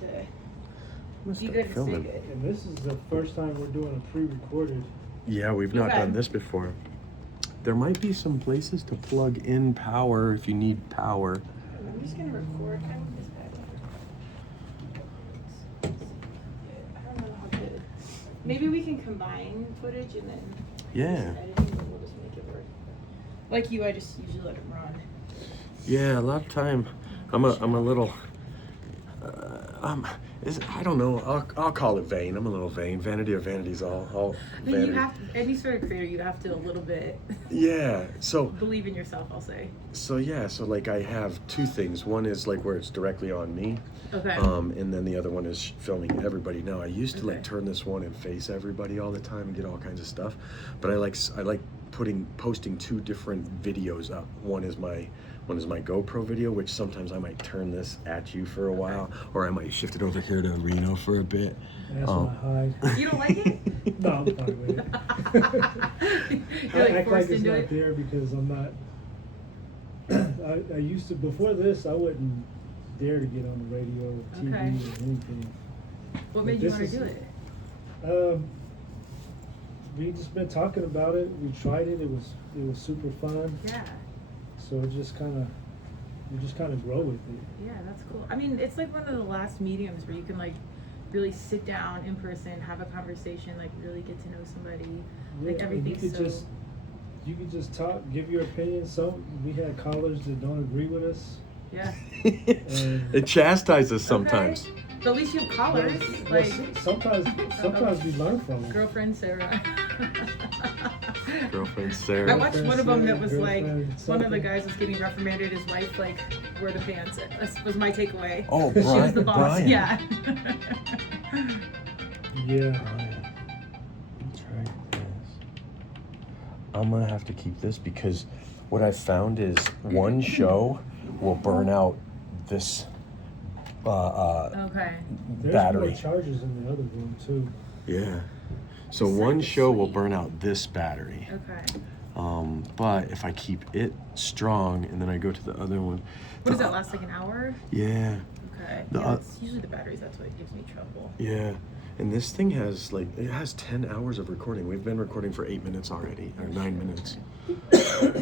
be good and stay good. And this is the first time we're doing a pre-recorded. Yeah, we've not done this before. There might be some places to plug in power if you need power. I'm just gonna record kind of this back. I don't know how to. Maybe we can combine footage and then editing, but we'll just make it work. Like you, I just usually let it run. Yeah, a lot of time. I'm a little. I don't know. I'll call it vain. I'm a little vain. Vanity of vanities. All I mean, you have to, any sort of creator, you have to a little bit. Yeah. So believe in yourself, I'll say. So yeah. So like I have two things. One is like where it's directly on me. Okay. And then the other one is filming everybody. Now I used to like turn this one and face everybody all the time and get all kinds of stuff, but I like posting two different videos up. One is my GoPro video, which sometimes I might turn this at you for a while, or I might shift it over here to Reno for a bit. That's my hide. You don't like it? No, I'm fine with it. You're like I act forced like it's into not it? there because I'm not. I used to, before this, I wouldn't dare to get on the radio or TV or anything. What made you want to do it? We just been talking about it. We tried it. It was super fun. Yeah. So it just kind of, you just kind of grow with it. Yeah, that's cool. I mean, it's like one of the last mediums where you can like really sit down in person, have a conversation, like really get to know somebody. Yeah, Like everything's you could just talk, give your opinion. We had callers that don't agree with us. Yeah. It chastises us sometimes. Okay. But at least you have callers. Well, Like sometimes we learn from them. girlfriend Sarah. Girlfriend Sarah. I watched one of them that was like, Girlfriend one of the something. guys was getting reprimanded. His wife like, wore the pants. That was my takeaway. Oh, She was the boss. Brian. Yeah. Yeah. Let's try this. I'm gonna have to keep this because what I found is one show will burn out this Okay. There's battery. more charges in the other room too. Yeah. So one show will burn out this battery. Okay. But if I keep it strong and then I go to the other one. What does that last, like an hour? Yeah. Okay. The Yeah, it's usually the batteries. That's what gives me trouble. Yeah. And this thing has it has 10 hours of recording. We've been recording for 8 minutes already, or 9 minutes.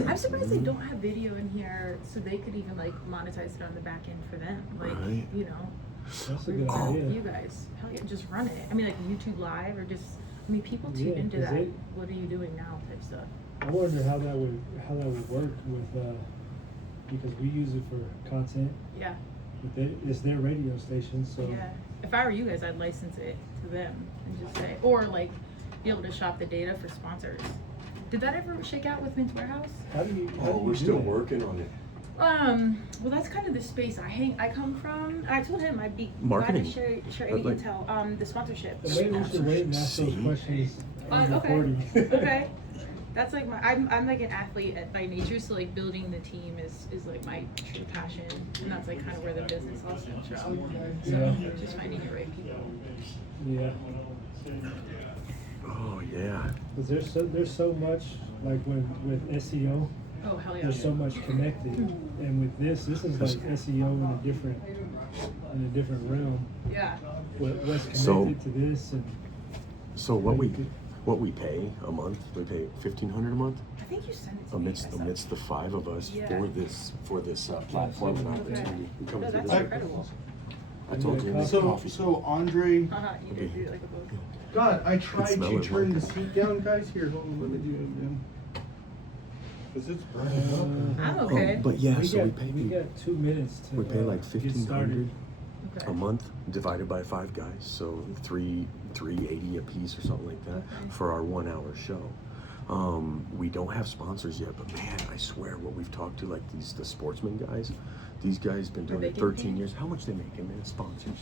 I'm surprised they don't have video in here, so they could even like monetize it on the back end for them. Like, Right. you know, That's a good idea. you guys, hell yeah, just run it. I mean, like YouTube Live or just. I mean, people tune Yeah, into 'cause that. What are you doing now? Type stuff. I wonder how that would work with because we use it for content. Yeah. But it's their radio station, so Yeah. If I were you guys, I'd license it to them and just say, or like, be able to shop the data for sponsors. Did that ever shake out with Mint Warehouse? how do you? We're still working on it. Well, that's kind of the space I come from. I told him I'd be Marketing. glad to share any intel. The sponsorship. Maybe we should wait and ask those See? questions on Okay. recording. Okay. That's like I'm like an athlete by nature, so like building the team is like my true passion, and that's like kind of where the business all stems from. So Yeah. just finding the right people. Yeah. Oh yeah. Because there's so much like with SEO. Oh hell yeah. There's so much connected, and with this is like SEO in a different realm. Yeah. What's connected So- to this and So what we pay a month? We pay $1,500 a month I think you sent it to me. amidst the five of us Yeah. for this platform and opportunity. We come No, through that's this. incredible. I told you. So Andre, You did do like a book. God, I tried smell to it, turn Mark. the seat down, guys. Here, hold on, let me do it again. Cause it's burning up. I'm okay. But yeah, so we pay we got 2 minutes to we pay like get $1,500 started. Okay. a month divided by 5 guys, so $380 a piece or something like that for our 1 hour show. We don't have sponsors yet, but man, I swear what we've talked to, like the sportsman guys, these guys been doing they it getting 13 paid? years. How much they making, man? Sponsors.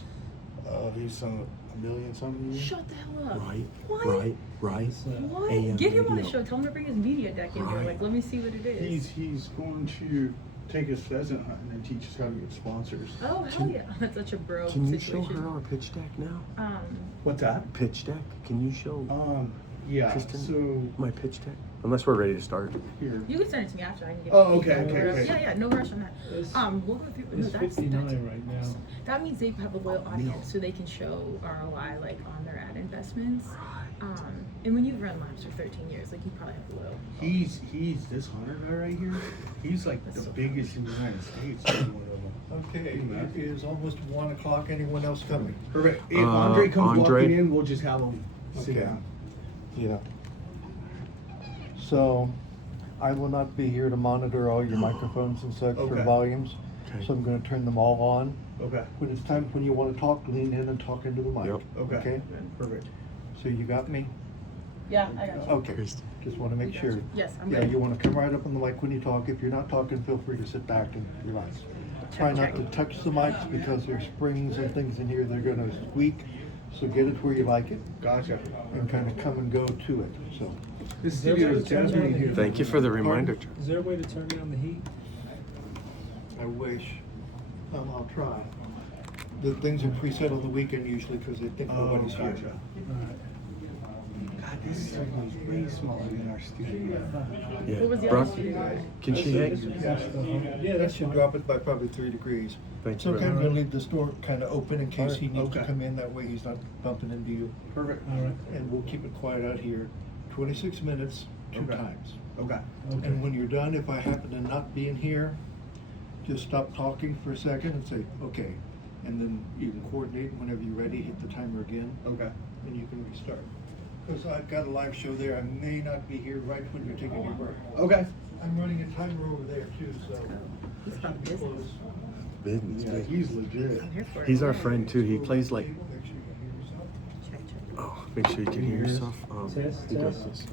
He's $1 million something a year. Shut the hell up. Right, What? right. What? AM Get him on the radio. show. Tell him to bring his media deck in here. Right. Like, let me see what it is. He's going to take us pheasant hunting and teach us how to get sponsors. Oh hell yeah! That's such a bro Can you situation. show her our pitch deck now? What's that? Pitch deck? Can you show Yeah. Kristen So my pitch deck Unless we're ready to start. Here. You can send it to me after. I can get Oh, it. okay, okay. Yeah, no rush on that. It's- We'll go through. It's 59 right now. That means they have a loyal audience, so they can show ROI like on their ad investments. And when you've run labs for 13 years, like you probably have loyal. He's this Hunter guy right here. He's like the biggest in the United States. One of them. Okay, it is almost 1 o'clock. Anyone else coming? Perfect. If Andre comes Andre? walking in, we'll just have him sit Okay. down. Yeah. So, I will not be here to monitor all your microphones and such for Okay. volumes. Okay. So I'm gonna turn them all on. Okay. When it's time, when you wanna talk, lean in and talk into the mic. Yep. Okay. Perfect. So you got me? Yeah, I got you. Okay, just wanna make sure. Yes, I'm Yeah, good. you wanna come right up on the mic when you talk. If you're not talking, feel free to sit back and relax. Try not to touch the mics because there's springs and things in here, they're gonna squeak. So get it where you like it Gotcha. and kinda come and go to it, so. This studio is definitely here. Thank you for the reminder. Is there a way to turn down the heat? I wish. I'll try. The things are preset on the weekend usually because they think nobody's here. Gotcha. Alright. God, this studio is way smaller than our studio. Yeah. What was the Brock, other studio? can she hang? Yeah, That that's should fine. drop it by probably 3 degrees. Thank So you I'm very kind of much. gonna leave this door kind of open in case he needs to Okay. come in. That way he's not bumping into you. Perfect. All right. And we'll keep it quiet out here. 26 minutes, 2 Okay. times. Okay. Okay. And when you're done, if I happen to not be in here, just stop talking for a second and say, okay. And then you can coordinate whenever you're ready, hit the timer again, Okay. and you can restart. Because I've got a live show there, I may not be here right when you're taking your break. Okay. I'm running a timer over there too, so. He's about business. Business, Yeah, business. he's legit. I'm here for it. He's our friend too. He plays like. Make sure you can hear yourself. Check, check, Oh, make sure you can hear yourself. Test, Who does test. this?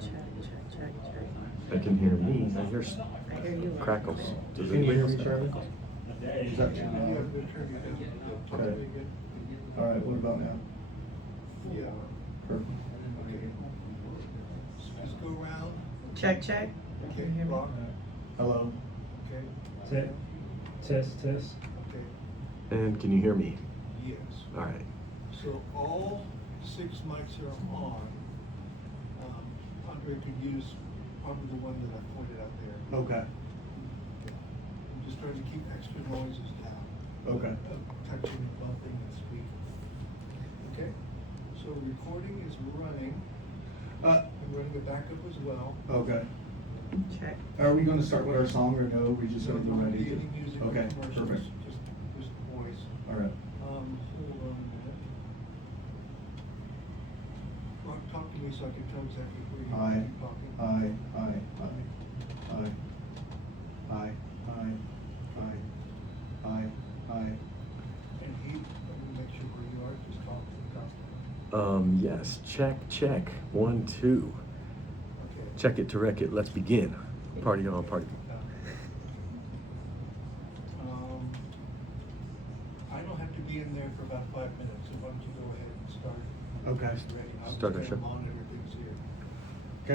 check. I can hear me. I hear I hear you. crackles. Does Can you anybody hear else? me, Charlie? Is that too Yeah, loud? good turn it down. Okay. All right, what about now? Yeah, Perfect. okay. Just go around, Check. okay, block, Hello? okay, Test. okay, And can you hear me? yes. All right. So all 6 mics are on. Andre could use probably the one that I pointed out there. Okay. I'm just trying to keep extra noises down. Okay. Touching, bumping, and squeaking. Okay, so recording is running. I'm running a backup as well. Okay. Check. Are we gonna start with our song or no? We just So gonna not do ready? any music or Okay, commercials, perfect. just voice. All right. Hold on a minute. Mark, talk to me so I can tell exactly where you're Hi. talking. Hi. Hi. Hi. Hi. Hi. Hi. Hi. Hi. Hi. And he, I'm gonna make sure where you are, just talk to the Yes. Check. 1, 2. Okay. Check it to wreck it. Let's begin. Party on, party. I don't have to be in there for about 5 minutes, so why don't you go ahead and start? Okay. It's ready. I'll Start our just show. monitor things here.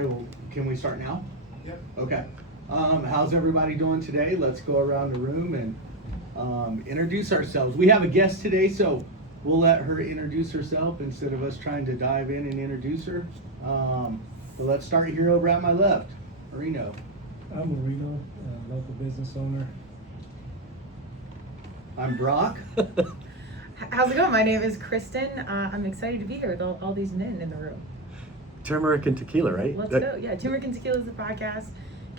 Okay, well, can we start now? Yep. Okay. How's everybody doing today? Let's go around the room and introduce ourselves. We have a guest today, so we'll let her introduce herself instead of us trying to dive in and introduce her. But let's start here over at my left. Marino. I'm Marino, local business owner. I'm Brock. How's it going? My name is Kristen. I'm excited to be here with all these men in the room. Turmeric and tequila, right? Let's go. Yeah, Turmeric and Tequila is the podcast.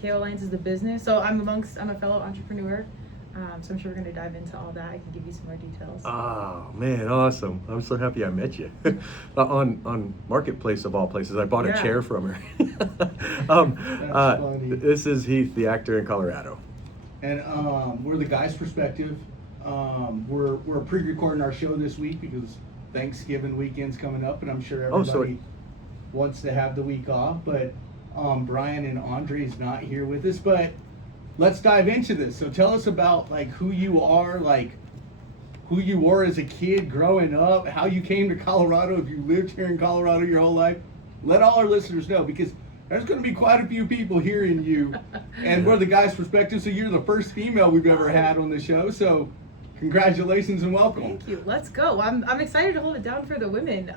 KOAlliance is the business. So I'm a fellow entrepreneur. So I'm sure we're going to dive into all that. I can give you some more details. Oh man, awesome! I'm so happy I met you on Marketplace of all places. I bought a Yeah. chair from her. funny. This is Heath, the actor in Colorado. And we're the Guy's Perspective. We're pre-recording our show this week because Thanksgiving weekend's coming up, and I'm sure Oh, so everybody wants to have the week off. But Brian and Andre's not here with us. But let's dive into this. So tell us about like who you are, like who you were as a kid growing up, how you came to Colorado, if you lived here in Colorado your whole life. Let all our listeners know because there's going to be quite a few people hearing you, and we're the Guy's Perspective. So you're the first female we've ever had on the show. So Congratulations and welcome. Thank you. Let's go. I'm excited to hold it down for the women.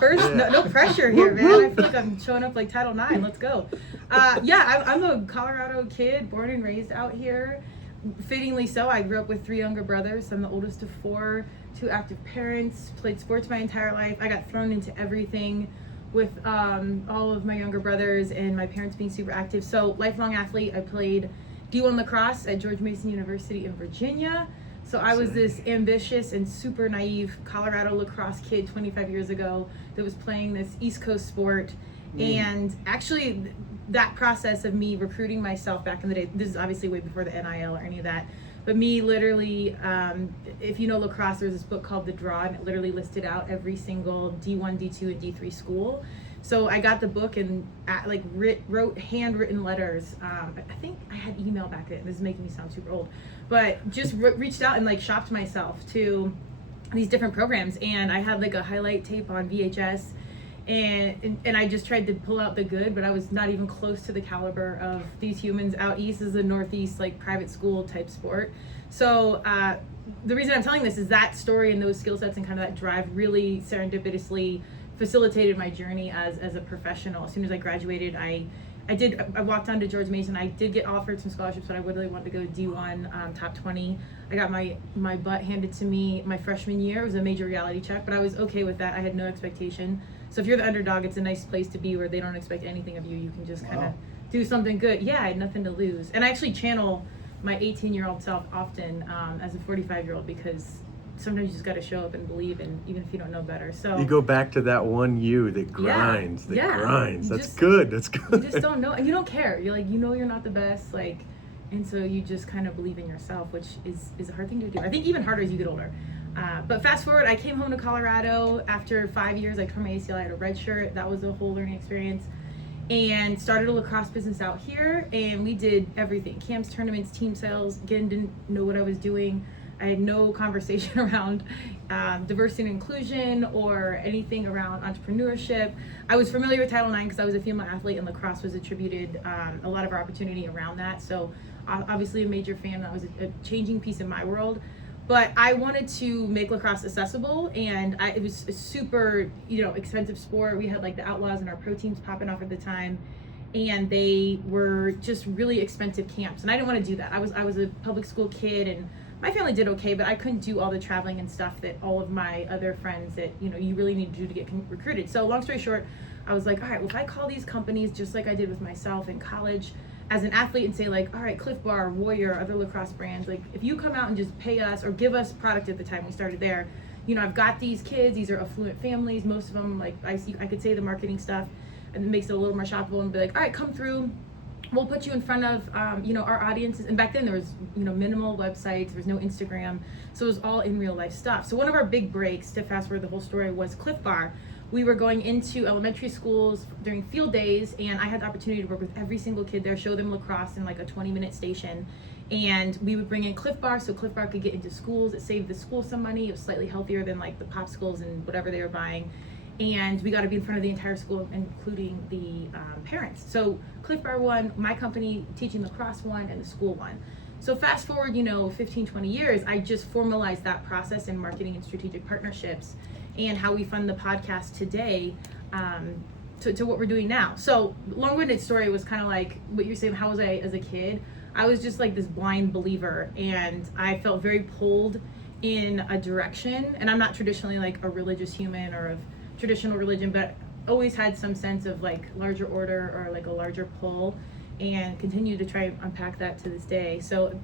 First, no pressure here, man. I feel like I'm showing up like Title IX. Let's go. I'm a Colorado kid, born and raised out here. Fittingly so. I grew up with 3 younger brothers. I'm the oldest of 4, 2 active parents, played sports my entire life. I got thrown into everything with all of my younger brothers and my parents being super active. So lifelong athlete. I played D1 lacrosse at George Mason University in Virginia. So I was this ambitious and super naive Colorado lacrosse kid 25 years ago that was playing this East Coast sport. And actually that process of me recruiting myself back in the day, this is obviously way before the NIL or any of that, but me literally, if you know lacrosse, there's this book called The Draw, and it literally listed out every single D1, D2, and D3 school. So I got the book and wrote handwritten letters. I think I had email back then. This is making me sound super old, but just reached out and shopped myself to these different programs. And I had a highlight tape on VHS, and I just tried to pull out the good, but I was not even close to the caliber of these humans out east. Is a Northeast private school type sport. So the reason I'm telling this is that story and those skill sets and kind of that drive really serendipitously facilitated my journey as a professional. As soon as I graduated, I walked on to George Mason. I did get offered some scholarships, but I really wanted to go D1, top 20. I got my butt handed to me my freshman year. It was a major reality check, but I was okay with that. I had no expectation. So if you're the underdog, it's a nice place to be where they don't expect anything of you. You can just kind of do something good. Yeah, I had nothing to lose. And I actually channel my 18-year-old self often as a 45-year-old, because sometimes you just got to show up and believe, and even if you don't know better. So you go back to that one you that grinds, grinds. That's good. That's good. You just don't know, and you don't care. You're you're not the best, and so you just kind of believe in yourself, which is a hard thing to do. I think even harder as you get older. But fast forward, I came home to Colorado after 5 years. I tore my ACL. I had a red shirt. That was a whole learning experience. And started a lacrosse business out here, and we did everything: camps, tournaments, team sales. Again, didn't know what I was doing. I had no conversation around diversity and inclusion or anything around entrepreneurship. I was familiar with Title IX because I was a female athlete, and lacrosse was attributed a lot of our opportunity around that. So obviously a major fan. That was a changing piece in my world. But I wanted to make lacrosse accessible, and it was a super, expensive sport. We had the Outlaws and our pro teams popping off at the time, and they were just really expensive camps. And I didn't want to do that. I was a public school kid, and my family did okay, but I couldn't do all the traveling and stuff that all of my other friends that, you really need to do to get recruited. So long story short, I was like, all right, well, if I call these companies just like I did with myself in college as an athlete and say all right, Cliff Bar, Warrior, other lacrosse brands, if you come out and just pay us or give us product at the time we started there, I've got these kids, these are affluent families, most of them, I could say the marketing stuff, and it makes it a little more shoppable, and be all right, come through. We'll put you in front of, our audiences. And back then there was, minimal websites. There was no Instagram. So it was all in real life stuff. So one of our big breaks, to fast forward the whole story, was Cliff Bar. We were going into elementary schools during field days, and I had the opportunity to work with every single kid there, show them lacrosse in a 20-minute station. And we would bring in Cliff Bar so Cliff Bar could get into schools. It saved the school some money. It was slightly healthier than the popsicles and whatever they were buying. And we got to be in front of the entire school, including the parents. So Cliff Bar won, my company teaching lacrosse won, and the school won. So fast forward, 15, 20 years, I just formalized that process in marketing and strategic partnerships, and how we fund the podcast today to what we're doing now. So long-winded story was kind of what you're saying, how was I as a kid? I was just this blind believer, and I felt very pulled in a direction. And I'm not traditionally a religious human or of traditional religion, but always had some sense of larger order or a larger pull, and continue to try and unpack that to this day. So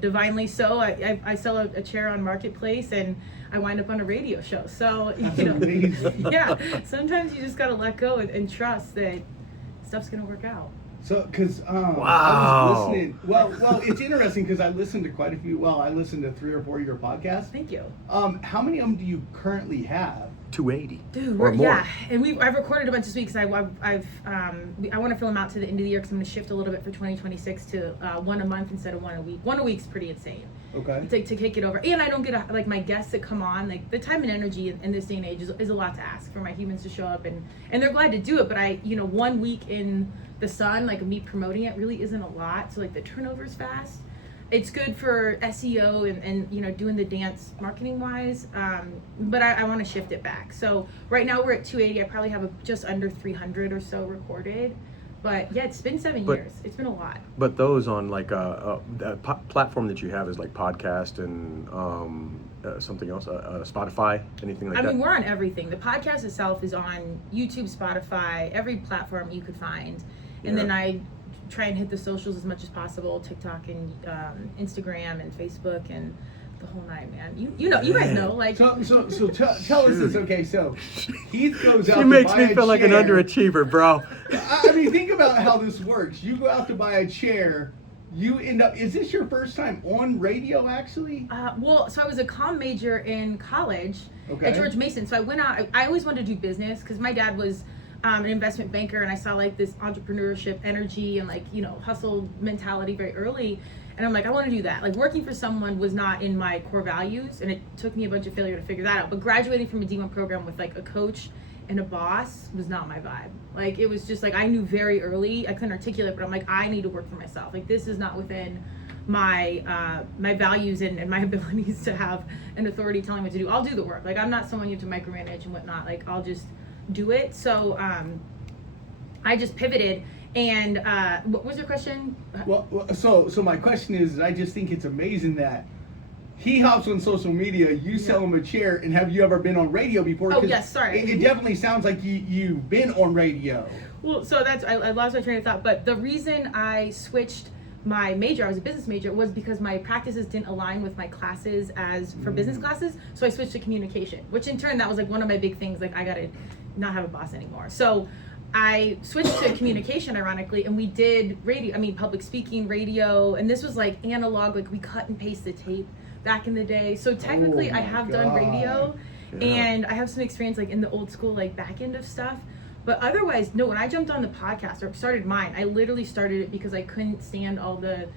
divinely so, I sell a chair on Marketplace, and I wind up on a radio show. So yeah, sometimes you just gotta let go and trust that stuff's gonna work out. So, because wow. I was listening. Well, it's interesting because I listened to quite a few. Well, I listened to 3 or 4 of your podcasts. Thank you. How many of them do you currently have? 280 Dude, or more. Yeah, and I've recorded a bunch this week because I want to fill them out to the end of the year, because I'm going to shift a little bit for 2026 to one a month instead of one a week. One a week's pretty insane. Okay. To kick it over, and I don't get my guests that come on, the time and energy in this day and age is a lot to ask for my humans to show up, and they're glad to do it. But 1 week in the sun, me promoting it really isn't a lot. So the turnover's fast. it's good for SEO and you know, doing the dance marketing wise. But I want to shift it back. So right now we're at 280. I probably have just under 300 or so recorded. But yeah, it's been 7 years. It's been a lot. But those on like a platform that you have is like podcast and something else, Spotify, anything like that? I mean, we're on everything. The podcast itself is on YouTube, Spotify, every platform you could find. And then I try and hit the socials as much as possible, TikTok and Instagram and Facebook and the whole nine, man. You know, you guys know. Like, So tell us this. Okay, so Heath goes out. She to makes buy me a feel like an chair. underachiever, bro. I mean, think about how this works. You go out to buy a chair. You end up. Is this your first time on radio, actually? well, so I was a comm major in college at George Mason. So I went out. I always wanted to do business because my dad was an investment banker, and I saw like this entrepreneurship energy and like, you know, hustle mentality very early. And I'm like, I want to do that. Like, working for someone was not in my core values, and it took me a bunch of failure to figure that out. But graduating from a D1 program with like a coach and a boss was not my vibe. Like, it was just like, I knew very early, I couldn't articulate, but I'm like, I need to work for myself. Like, this is not within my my values and my abilities to have an authority telling me what to do. I'll do the work. Like, I'm not someone you have to micromanage and whatnot. Like, I'll just do it. So I just pivoted. And what was your question? Well, so my question is, I just think it's amazing that he hops on social media, you sell him a chair, and have you ever been on radio before? Oh, yes, sorry. It definitely sounds like you've been on radio. Well, so that's, I lost my train of thought, but the reason I switched my major, I was a business major, was because my practices didn't align with my classes as for business classes, so I switched to communication, which in turn, that was like one of my big things, like I gotta not have a boss anymore. So I switched to communication, ironically, and we did radio, public speaking, radio, and this was like analog, like we cut and paste the tape back in the day. So technically I have done radio, and I have some experience like in the old school, like back end of stuff. But otherwise, no, when I jumped on the podcast or started mine, I literally started it because I couldn't stand all the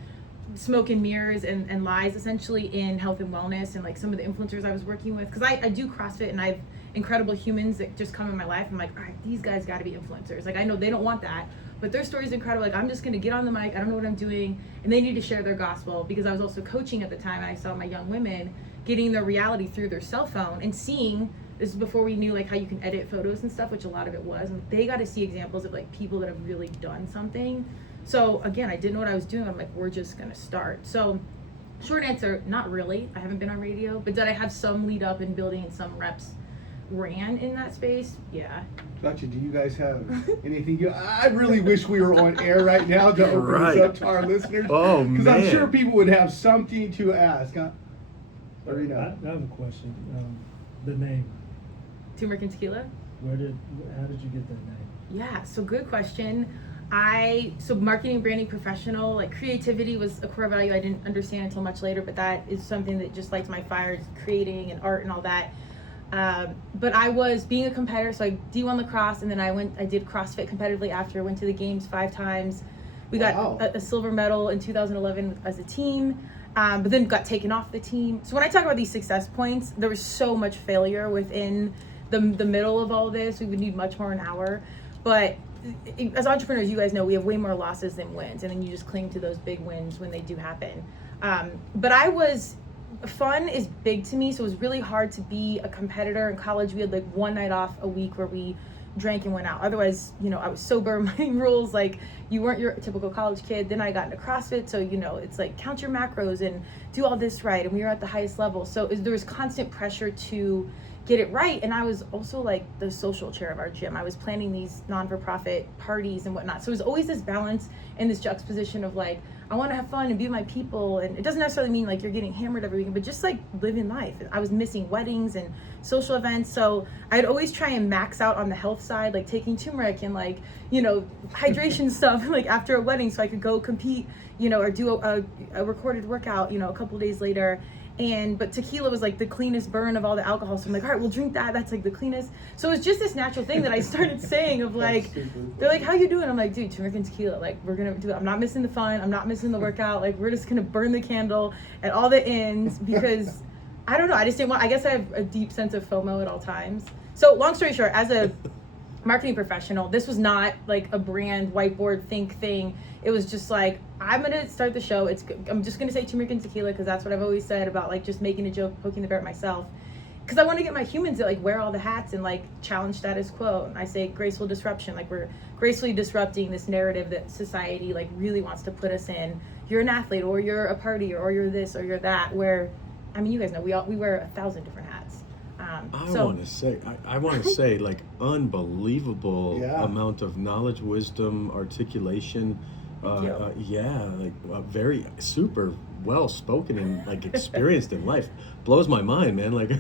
smoke and mirrors and lies essentially in health and wellness and like some of the influencers I was working with. Because I do CrossFit and I have incredible humans that just come in my life. I'm like, all right, these guys got to be influencers. Like, I know they don't want that, but their story is incredible. Like, I'm just going to get on the mic. I don't know what I'm doing. And they need to share their gospel, because I was also coaching at the time, and I saw my young women getting their reality through their cell phone and seeing, this is before we knew like how you can edit photos and stuff, which a lot of it was, and they got to see examples of like people that have really done something. So again, I didn't know what I was doing. I'm like, we're just going to start. So short answer, not really. I haven't been on radio, but did I have some lead up in building and some reps ran in that space? Yeah. Gotcha. Do you guys have anything? I really wish we were on air right now to open this up to our listeners. Oh, because I'm sure people would have something to ask. Huh? I have a question. The name. Turmeric and tequila? How did you get that name? Yeah, so good question. So marketing, branding, professional, like creativity was a core value I didn't understand until much later, but that is something that just lights my fire, creating and art and all that. But I was being a competitor, so I D1 lacrosse, and then I did CrossFit competitively after, went to the games 5 times. We got a silver medal in 2011 as a team, but then got taken off the team. So when I talk about these success points, there was so much failure within the middle of all this. We would need much more an hour. But as entrepreneurs, you guys know, we have way more losses than wins, and then you just cling to those big wins when they do happen. But fun is big to me, so it was really hard to be a competitor. In college, we had like one night off a week where we drank and went out. Otherwise, I was sober. My rules, like, you weren't your typical college kid. Then I got into CrossFit, so it's like count your macros and do all this right, and we were at the highest level. So there was constant pressure to get it right. And I was also like the social chair of our gym. I was planning these non-for-profit parties and whatnot. So it was always this balance and this juxtaposition of like, I want to have fun and be with my people. And it doesn't necessarily mean like you're getting hammered every weekend, but just like living life. I was missing weddings and social events. So I'd always try and max out on the health side, like taking turmeric and like, hydration stuff like after a wedding, so I could go compete, or do a recorded workout, a couple days later. But tequila was like the cleanest burn of all the alcohol. So I'm like, all right, we'll drink that. That's like the cleanest. So it's just this natural thing that I started saying of like, they're like, how you doing? I'm like, dude, turmeric and tequila. Like, we're going to do it. I'm not missing the fun. I'm not missing the workout. Like, we're just going to burn the candle at all the ends, because I don't know. I just didn't want, I guess I have a deep sense of FOMO at all times. So long story short, as a marketing professional. This was not like a brand whiteboard think thing. It was just like, I'm gonna start the show. I'm just gonna say turmeric and tequila because that's what I've always said about like just making a joke, poking the bear at myself. Because I want to get my humans to like wear all the hats and like challenge status quo. And I say graceful disruption, like we're gracefully disrupting this narrative that society like really wants to put us in. You're an athlete, or you're a partier, or you're this, or you're that. Where, I mean, you guys know we wear 1,000 different hats. I want to say like unbelievable Yeah. amount of knowledge, wisdom, articulation. Like very super well spoken and like experienced in life. Blows my mind, man. Like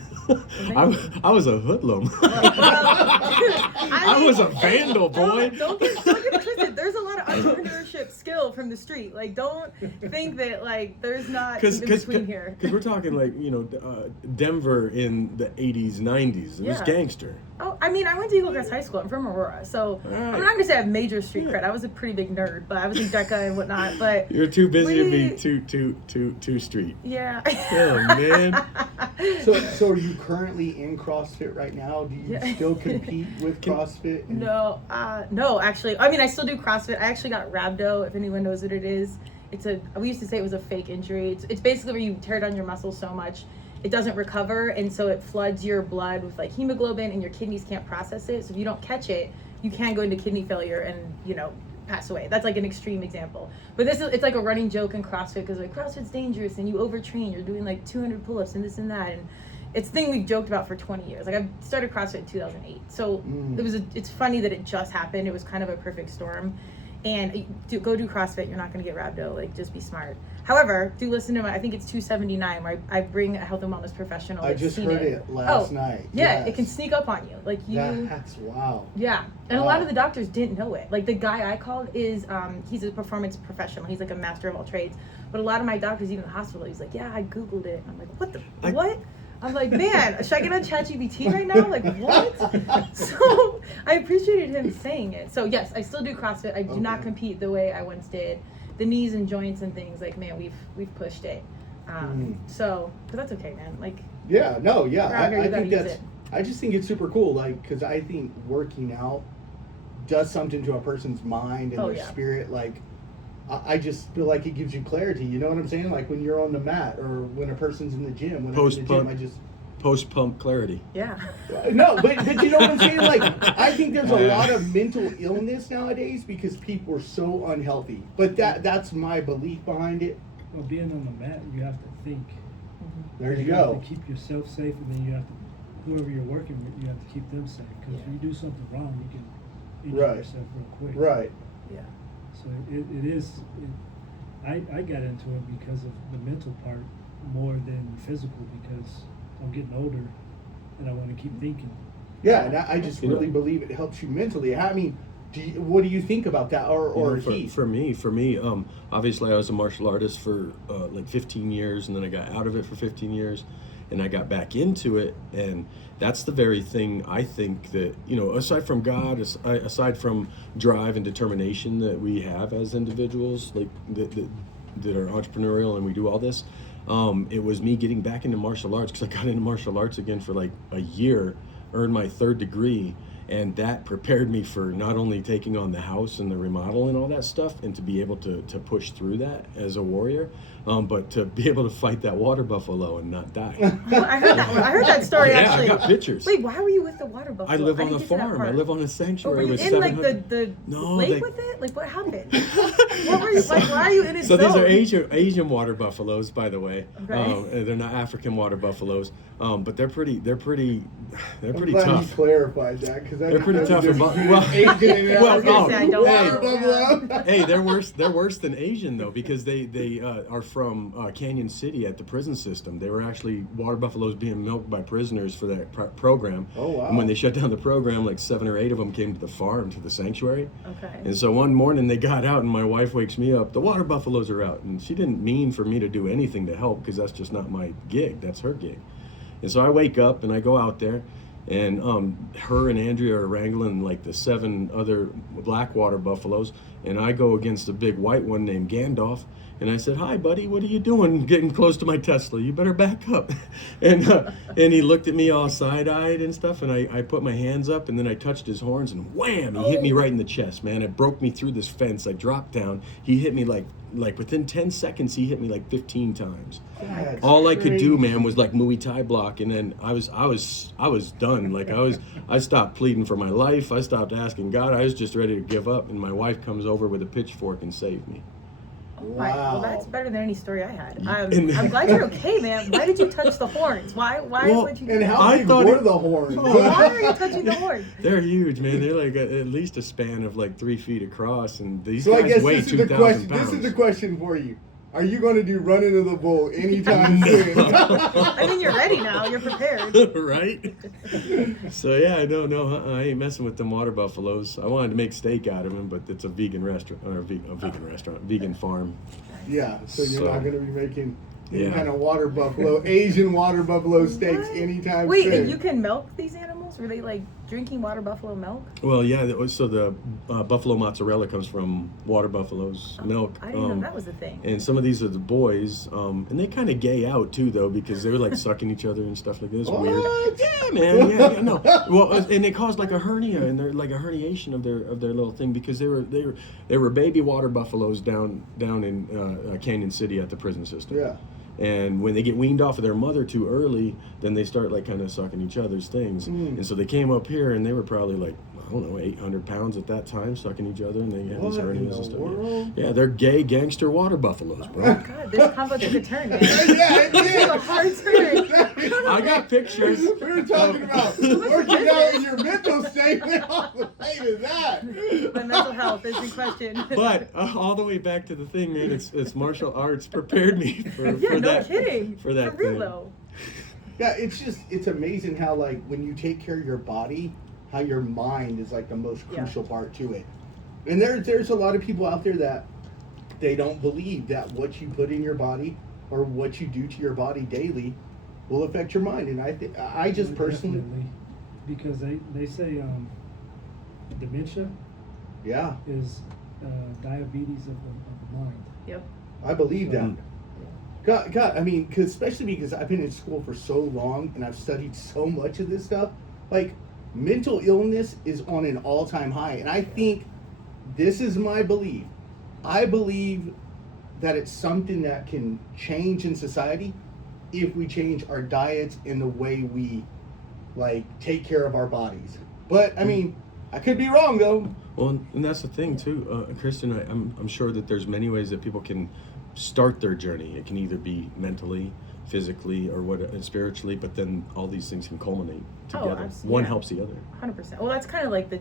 I was a hoodlum. I was a vandal, boy. Don't get it twisted. There's a lot of entrepreneurship skill from the street. Like, don't think that like there's not in between here. Because we're talking like Denver in the 80s, 90s. It was gangster. Oh, I mean, I went to Eagle Crest High School. I'm from Aurora, so I'm not gonna say I have major street cred. I was a pretty big nerd, but I was in DECA and whatnot. But you're too busy to be too street. Yeah. Oh man. So are you currently in CrossFit right now? Do you still compete with CrossFit? No, actually. I mean, I still do CrossFit. I actually got rhabdo, if anyone knows what it is. We used to say it was a fake injury. It's basically where you tear down your muscle so much it doesn't recover, and so it floods your blood with like hemoglobin, and your kidneys can't process it. So if you don't catch it, you can go into kidney failure and pass away. That's like an extreme example. But it's like a running joke in CrossFit because like CrossFit's dangerous and you overtrain. You're doing like 200 pull-ups and this and that, and it's a thing we've joked about for 20 years. Like I started CrossFit in 2008, so it's funny that it just happened. It was kind of a perfect storm. And go do CrossFit. You're not going to get rhabdo. Like, just be smart. However, do listen to I think it's 279 where I bring a health and wellness professional. I just heard it last night. Yeah, yes. It can sneak up on you. Like That's wow. Yeah, and a lot of the doctors didn't know it. Like the guy I called is he's a performance professional. He's like a master of all trades. But a lot of my doctors, even in the hospital, he's like, yeah, I Googled it. I'm like, what? I'm like, man, should I get on ChatGPT right now? Like, what? So I appreciated him saying it. So yes, I still do CrossFit. I do not compete the way I once did. The knees and joints and things, like, man, we've pushed it. So, but that's okay, man. Like, I just think it's super cool. Like, because I think working out does something to a person's mind and their spirit. Like, I just feel like it gives you clarity. You know what I'm saying? Like when you're on the mat or when a person's in the gym. When I'm in the gym, post-pump clarity. Yeah. No, but you know what I'm saying? Like, I think there's a lot of mental illness nowadays because people are so unhealthy. But that's my belief behind it. Well, being on the mat, you have to think. There you You go. have to keep yourself safe, and then you have to, whoever you're working with, you have to keep them safe. Because if you do something wrong, you can injure yourself real quick. Right. Yeah. So I got into it because of the mental part more than physical, because I'm getting older and I want to keep thinking. Yeah, and I just really believe it helps you mentally. I mean, what do you think about that? For me, obviously I was a martial artist for like 15 years, and then I got out of it for 15 years, and I got back into it, and that's the very thing I think that, aside from God, aside from drive and determination that we have as individuals, like that are entrepreneurial and we do all this, it was me getting back into martial arts, because I got into martial arts again for like a year, earned my 3rd degree, and that prepared me for not only taking on the house and the remodel and all that stuff, and to be able to push through that as a warrior, but to be able to fight that water buffalo and not die. I heard that story actually. Yeah, I got pictures. Wait, why were you with the water buffalo? I live on a farm. I live on a sanctuary. Were you with in 700... like the lake with it? Like, what happened? What were you like? Why are you in it? So these are Asian water buffaloes, by the way. Okay. They're not African water buffaloes, but they're pretty I'm glad tough. You clarified that, because They're pretty tough. Hey, they're worse than Asian though, because they are from Canyon City at the prison system. They were actually water buffaloes being milked by prisoners for that program. Oh wow! And when they shut down the program, like 7 or 8 of them came to the farm, to the sanctuary. Okay. And so one morning they got out, and my wife wakes me up. The water buffaloes are out, and she didn't mean for me to do anything to help, because that's just not my gig. That's her gig. And so I wake up and I go out there, and her and Andrea are wrangling like the 7 other black water buffaloes, and I go against a big white one named Gandalf, And I said, "Hi, buddy. What are you doing getting close to my Tesla? You better back up." And he looked at me all side-eyed and stuff. And I put my hands up, and then I touched his horns, and wham! He hit me right in the chest, man. It broke me through this fence. I dropped down. He hit me like within 10 seconds. He hit me like 15 times. That's All I could do, crazy. man, was like Muay Thai block, and then I was done. Like I stopped pleading for my life. I stopped asking God. I was just ready to give up. And my wife comes over with a pitchfork and saved me. Right. Well, Wow. that's better than any story I had. And- I'm glad you're okay, man. Why did you touch the horns? Why Well, would you do And that? how I big thought were it- the horns? Why are you touching the horns? They're huge, man. They're like at least a span of like 3 feet across, and these So I guys guess weigh this is the 2,000 question. pounds. This is the question for you. Are you going to do Run Into the Bull anytime soon? I mean, you're ready now. You're prepared. Right? So yeah, I don't know. I ain't messing with them water buffaloes. I wanted to make steak out of them, but it's a vegan restaurant or vegan farm. Yeah, so you're So- not going to be making any Yeah. kind of water buffalo, Asian water buffalo steaks What? anytime Wait, soon. and you can milk these animals? Were they like drinking water buffalo milk? Well, yeah. So the buffalo mozzarella comes from water buffalo's milk. I didn't know that was a thing. And some of these are the boys, and they kind of gay out too, though, because they were like sucking each other and stuff like this. What? Weird. Yeah, man. Yeah, no. Well, and it caused like a hernia, and they're like a herniation of their little thing because they were baby water buffaloes down in Canyon City at the prison system. Yeah. And when they get weaned off of their mother too early, then they start like kind of sucking each other's things. Mm. And so they came up here, and they were probably like, I don't know, 800 pounds at that time, sucking each other, and they had these What in hernias the and stuff. world? Yeah, they're gay gangster water buffaloes, bro. God, this combo took a turn, man. Yeah, it Took a did. hard turn. I got pictures. We were talking about working out in your mental state. How late is that? My mental health is in question. But all the way back to the thing, man, it's martial arts prepared me for yeah, for no that. kidding. For that For real thing. though. Yeah, it's amazing how like when you take care of your body, how your mind is like the most Yeah. crucial part to it. And there's a lot of people out there that they don't believe that what you put in your body or what you do to your body daily will affect your mind. And I just personally, Definitely. Because they say dementia yeah, is diabetes of the mind. Yep. I believe that. Mm. God, I mean, especially because I've been in school for so long and I've studied so much of this stuff. Like, mental illness is on an all-time high, and I think this is my belief. I believe that it's something that can change in society if we change our diets and the way we like take care of our bodies. But I mean, I could be wrong though. Well, and that's the thing too, Kristen. I'm sure that there's many ways that people can start their journey. It can either be mentally, physically, or spiritually. But then all these things can culminate together. absolutely. One Yeah. helps the other. 100%. Well, that's kind of like the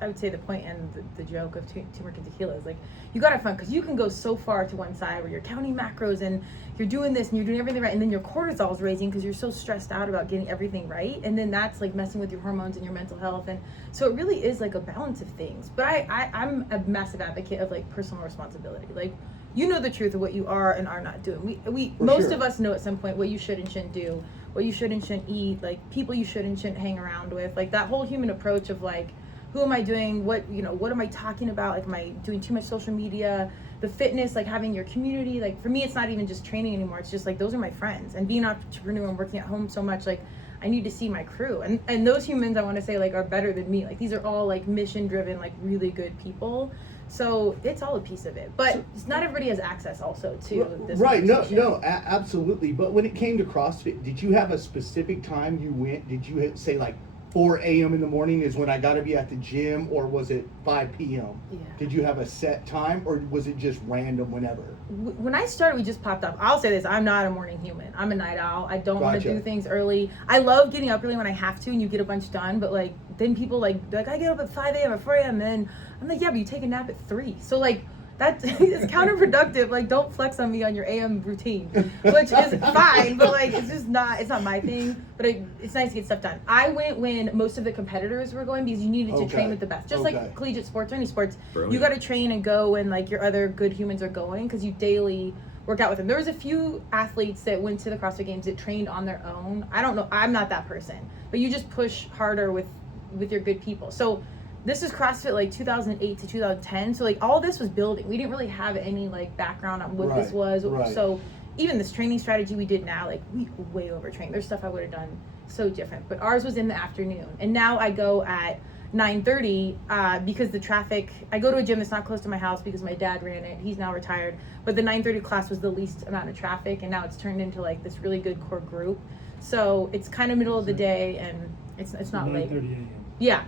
I would say the point and the joke of turmeric and tequila is like you gotta have fun because you can go so far to one side where you're counting macros and you're doing this and you're doing everything right, and then your cortisol's raising because you're so stressed out about getting everything right, and then that's like messing with your hormones and your mental health, and so it really is like a balance of things. But I'm a massive advocate of like personal responsibility. Like, you know the truth of what you are and are not doing. We For most sure. of us know at some point what you should and shouldn't do, what you should and shouldn't eat, like people you should and shouldn't hang around with, like that whole human approach of like, who am I doing? What am I talking about? Like, am I doing too much social media? The fitness, like having your community. Like for me, it's not even just training anymore. It's just like, those are my friends. And being an entrepreneur and working at home so much, like I need to see my crew. And those humans, I want to say, like, are better than me. Like these are all like mission driven, like really good people. So it's all a piece of it. But not everybody has access also to this. Right, conversation. absolutely. But when it came to CrossFit, did you have a specific time you went? Did you say like 4 a.m. in the morning is when I got to be at the gym, or was it 5 p.m.? Yeah. Did you have a set time, or was it just random whenever? When I started, we just popped up. I'll say this, I'm not a morning human. I'm a night owl. I don't want to Gotcha. do things early. I love getting up early when I have to and you get a bunch done, but like then people they're like, I get up at 5 a.m. or 4 a.m. and then I'm like, yeah, but you take a nap at 3. So like that is counterproductive. Like, don't flex on me on your AM routine, which is fine, but like it's not my thing. But it's nice to get stuff done. I went when most of the competitors were going because you needed to Okay. train with the best. Just Okay. like collegiate sports or any sports, Brilliant. you got to train and go when like your other good humans are going because you daily work out with them. There was a few athletes that went to the CrossFit Games that trained on their own. I don't know. I'm not that person, but you just push harder with your good people. So this is CrossFit like 2008 to 2010. So like all this was building. We didn't really have any like background on what this was. Right. So even this training strategy we did now, like we way overtrained. There's stuff I would have done so different. But ours was in the afternoon. And now I go at 9:30 because the traffic, I go to a gym that's not close to my house because my dad ran it. He's now retired. But the 9:30 class was the least amount of traffic, and now it's turned into like this really good core group. So it's kind of middle of the day, and it's not late. 9:30 a.m.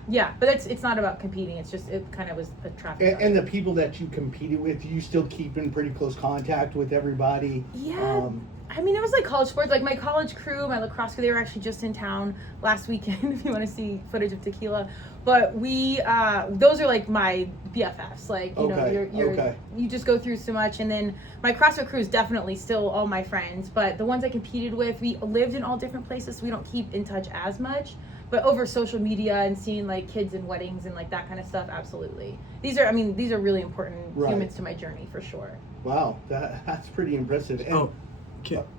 Yeah, but it's not about competing. It's just, it kind of was a traffic. And the people that you competed with, do you still keep in pretty close contact with everybody? Yeah. I mean, it was like college sports. Like my college crew, my lacrosse crew, they were actually just in town last weekend, if you want to see footage of tequila. But we, those are like my BFFs. Like, you know, you just go through so much. And then my CrossFit crew is definitely still all my friends. But the ones I competed with, we lived in all different places, so we don't keep in touch as much. But over social media and seeing like kids in weddings and like that kind of stuff, absolutely. These are really important humans to my journey for sure. Wow, that's pretty impressive. And,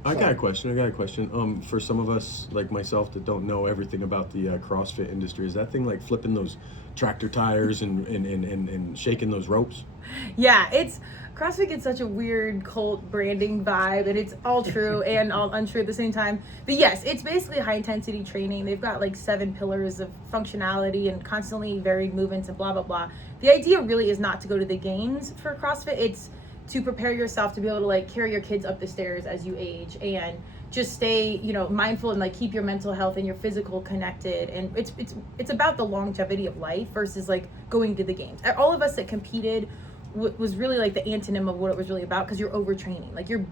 I got a question. For some of us like myself that don't know everything about the CrossFit industry, is that thing like flipping those tractor tires and shaking those ropes? Yeah, CrossFit gets such a weird cult branding vibe, and it's all true and all untrue at the same time. But yes, it's basically high intensity training. They've got like 7 pillars of functionality and constantly varied movements and blah, blah, blah. The idea really is not to go to the games for CrossFit. It's to prepare yourself to be able to like carry your kids up the stairs as you age, and just stay, you know, mindful and like keep your mental health and your physical connected. And it's about the longevity of life versus like going to the games. All of us that competed was really like the antonym of what it was really about, because you're overtraining. Like you're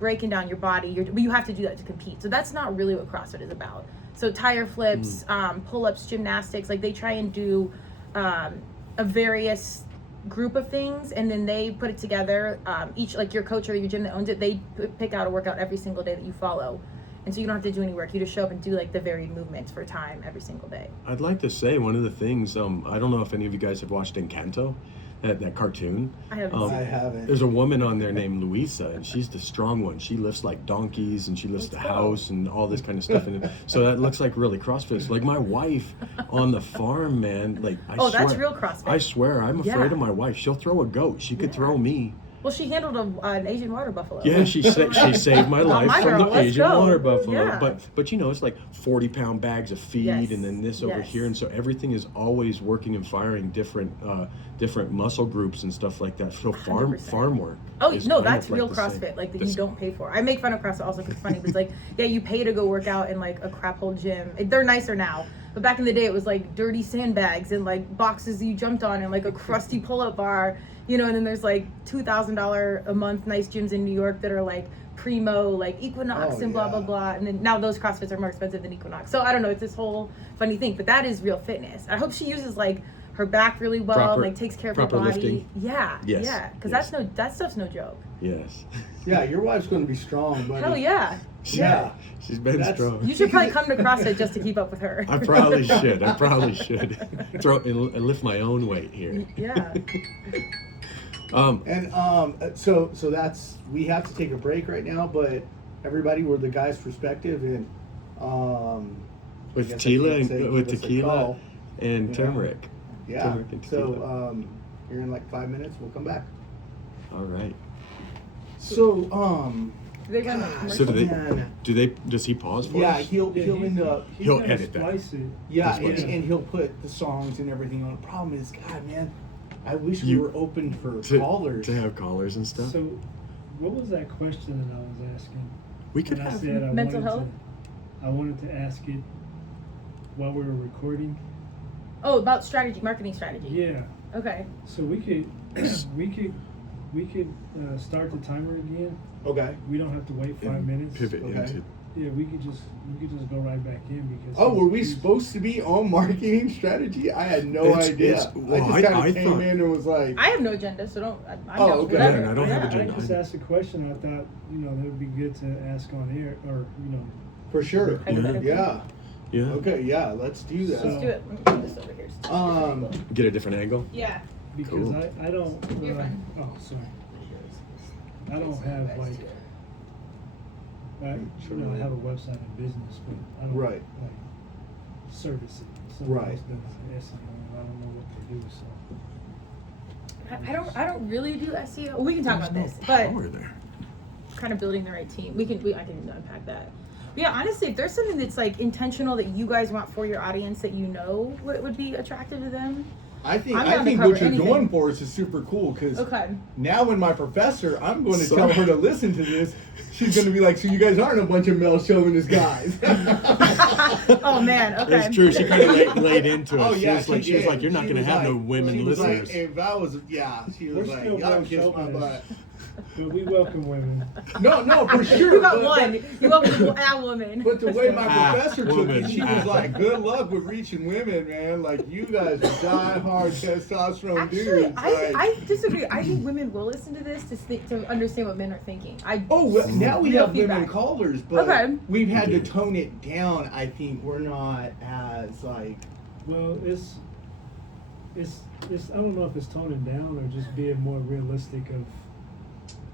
breaking down your body, but you have to do that to compete. So that's not really what CrossFit is about. So tire flips, pull-ups, gymnastics, like they try and do a various group of things, and then they put it together. Each, like your coach or your gym that owns it, they pick out a workout every single day that you follow. And so you don't have to do any work. You just show up and do like the varied movements for time every single day. I'd like to say one of the things, I don't know if any of you guys have watched Encanto, that cartoon. I haven't. There's a woman on there named Luisa, and she's the strong one. She lifts like donkeys, and she lifts the house and all this kind of stuff. And so that looks like really CrossFit. It's like my wife on the farm, man. Like I swear, that's real CrossFit. I swear, I'm afraid of my wife. She'll throw a goat. She could throw me. Well, she handled an Asian water buffalo. Yeah, she saved my life my from girl, the Asian go. water buffalo. Yeah. But you know, it's like 40-pound bags of feed, and then this over here, and so everything is always working and firing different muscle groups and stuff like that. So farm work. Oh no, that's real CrossFit, like that you don't pay for. I make fun of CrossFit also because it's funny, but it's like, yeah, you pay to go work out in like a crap hole gym. They're nicer now, but back in the day it was like dirty sandbags and like boxes you jumped on and like a crusty pull-up bar, you know. And then there's like $2,000 a month nice gyms in New York that are like primo, like Equinox and blah blah blah. And then now those CrossFits are more expensive than Equinox. So I don't know, it's this whole funny thing, but that is real fitness. I hope she uses like her back really well, like takes care of her body. Lifting. Yeah, because that stuff's no joke. Yes. Yeah, your wife's going to be strong, buddy. Hell yeah. Yeah. She's been strong. You should probably come to CrossFit just to keep up with her. I probably should. Throw and lift my own weight here. Yeah. So that's, we have to take a break right now, but everybody, we're the guys' perspective, and with tequila and turmeric. Yeah. Turmeric and tequila. So here in like 5 minutes, we'll come back. All right. So They're gonna does he pause for yeah, us? he'll end up He'll edit that. Splice it. Yeah, and he'll put the songs and everything on. The problem is, God, man, I wish we were open for callers. To have callers and stuff. So, what was that question that I was asking? We could And I have said I mental health. I wanted to ask it while we were recording. Oh, about marketing strategy. Yeah. Okay. So we could start the timer again. Okay. We don't have to wait 5 minutes. Pivot into. Yeah, we could just go right back in because. Oh, were we supposed to be on marketing strategy? I had no idea. I just kind of came in and was like. I have no agenda, so don't. I'm okay. Whatever. I don't have agenda. I just asked a question. I thought that would be good to ask on air, or For sure. Hypothetically. Yeah. Yeah. Okay. Yeah. Let's do that. Let's do it. Let me put this over here. Get a different angle. Yeah. because Cool. I don't. You're fine. Oh, sorry. I don't have like. I have a website and business, but I don't Right. like services. someone Right. else does SEO, and I don't know what they do, so. I don't really do SEO. We can talk about this, but kind of building the right team. I can unpack that. But yeah, honestly, if there's something that's like intentional that you guys want for your audience that you know would be attractive to them. I think I'm down to what cover you're anything. going for is super cool because Okay. now when my professor, I'm going to tell her to listen to this. She's going to be like, so you guys aren't a bunch of male chauvinist guys. Oh man, okay. It's true. She kind of laid into it. Oh, she yeah, was like, she did. you're not She going to was have no like- women she was listeners. Like, if I was, she was We're like, still y'all male kiss my chauvinists. butt. But we welcome women. No, for sure. You got but- one. but- You welcome a woman. But the way my Ah, professor took woman, it, she was like, good luck with reaching women, man. Like, you guys are die-hard testosterone Actually, dudes. Like, I disagree. I think women will listen to this to understand what men are thinking. well, now we Real have women feedback. callers, but Okay. we've had We to do. tone it down. I think we're not as, like... Well, it's I don't know if it's toning down or just being more realistic of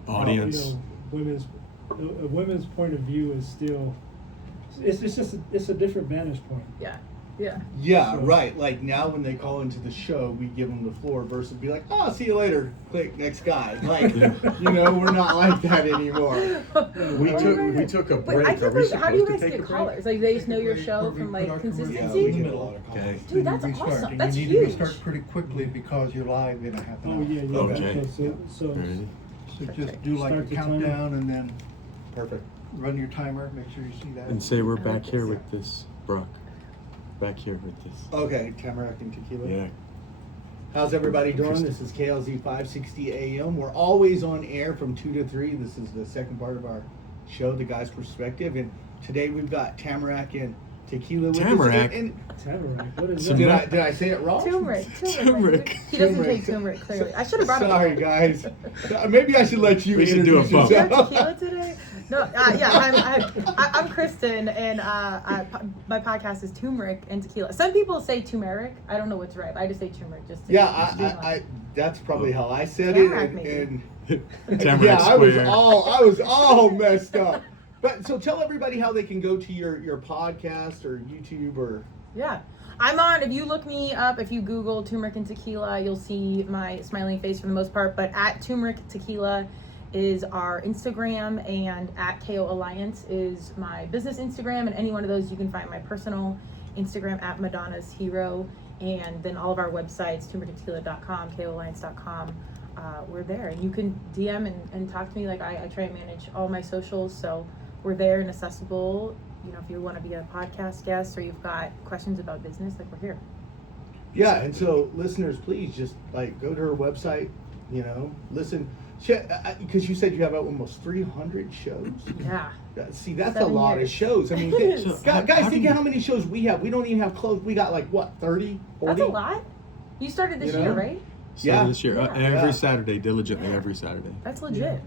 Audience. You know, a women's point of view is still it's a different vantage point. Yeah. Yeah, So- right. Like, now when they call into the show, we give them the floor versus be like, oh, see you later. Click, next guy. Like, you know, we're not like that anymore. We took a Wait, break. I Are can't we believe, how do you supposed guys to get take a break? callers? Like, they just know your show We from put like our commercial- Yeah, we consistency? get a lot of calls. Okay. Dude, that's Then you restart, awesome. and That's you need to huge. restart pretty quickly because you're live in a half an hour. Oh yeah. Okay. So Alrighty. So just do like a Start the timer. countdown and then Perfect. run your timer, make sure you see that. And say we're I back like here this. with this, Brock. Back here with this. Okay, Tamarack and Tequila. Yeah. How's everybody doing? Kristen. This is KLZ 560 AM. We're always on air from 2 to 3. This is the second part of our show, The Guy's Perspective. And today we've got Tamarack and Tequila with Tamarack? us. And Tamarack. What is Some- that? did I say it wrong? Turmeric. Turmeric. He doesn't Turmeric. take turmeric, clearly. I should have brought him. Sorry, guys. Maybe I should let you We should do a introduce bump. You have yourself. tequila today? No, I'm Kristen, and my podcast is Turmeric and Tequila. Some people say turmeric. I don't know what's right. I just say turmeric. Just to Yeah, streamline. I that's probably how I said Tamarack, it. maybe. And Tamarack yeah, I Square. was all messed up. But so tell everybody how they can go to your podcast or YouTube or Yeah. I'm on, if you look me up, if you Google turmeric and tequila, you'll see my smiling face for the most part. But at turmeric tequila is our Instagram, and at KOAlliance is my business Instagram. And any one of those, you can find my personal Instagram at Madonna's Hero. And then all of our websites, turmerictequila.com, KOAlliance.com. We're there. And you can DM and talk to me. Like I try and manage all my socials. So we're there and accessible. You know, if you want to be a podcast guest or you've got questions about business, like we're here. yeah. And so listeners, please just like go to her website. You know, listen. Because you said you have almost 300 shows. Yeah. See, that's 7 a lot years. of shows. I mean, It is. So guys, how do think you- how many shows we have. We don't even have clothes. We got like what, 30, 40? That's a lot. You started this You know? year, right? Started Yeah. this year. Yeah. Every Yeah. Saturday, diligently Yeah. every Saturday. That's legit.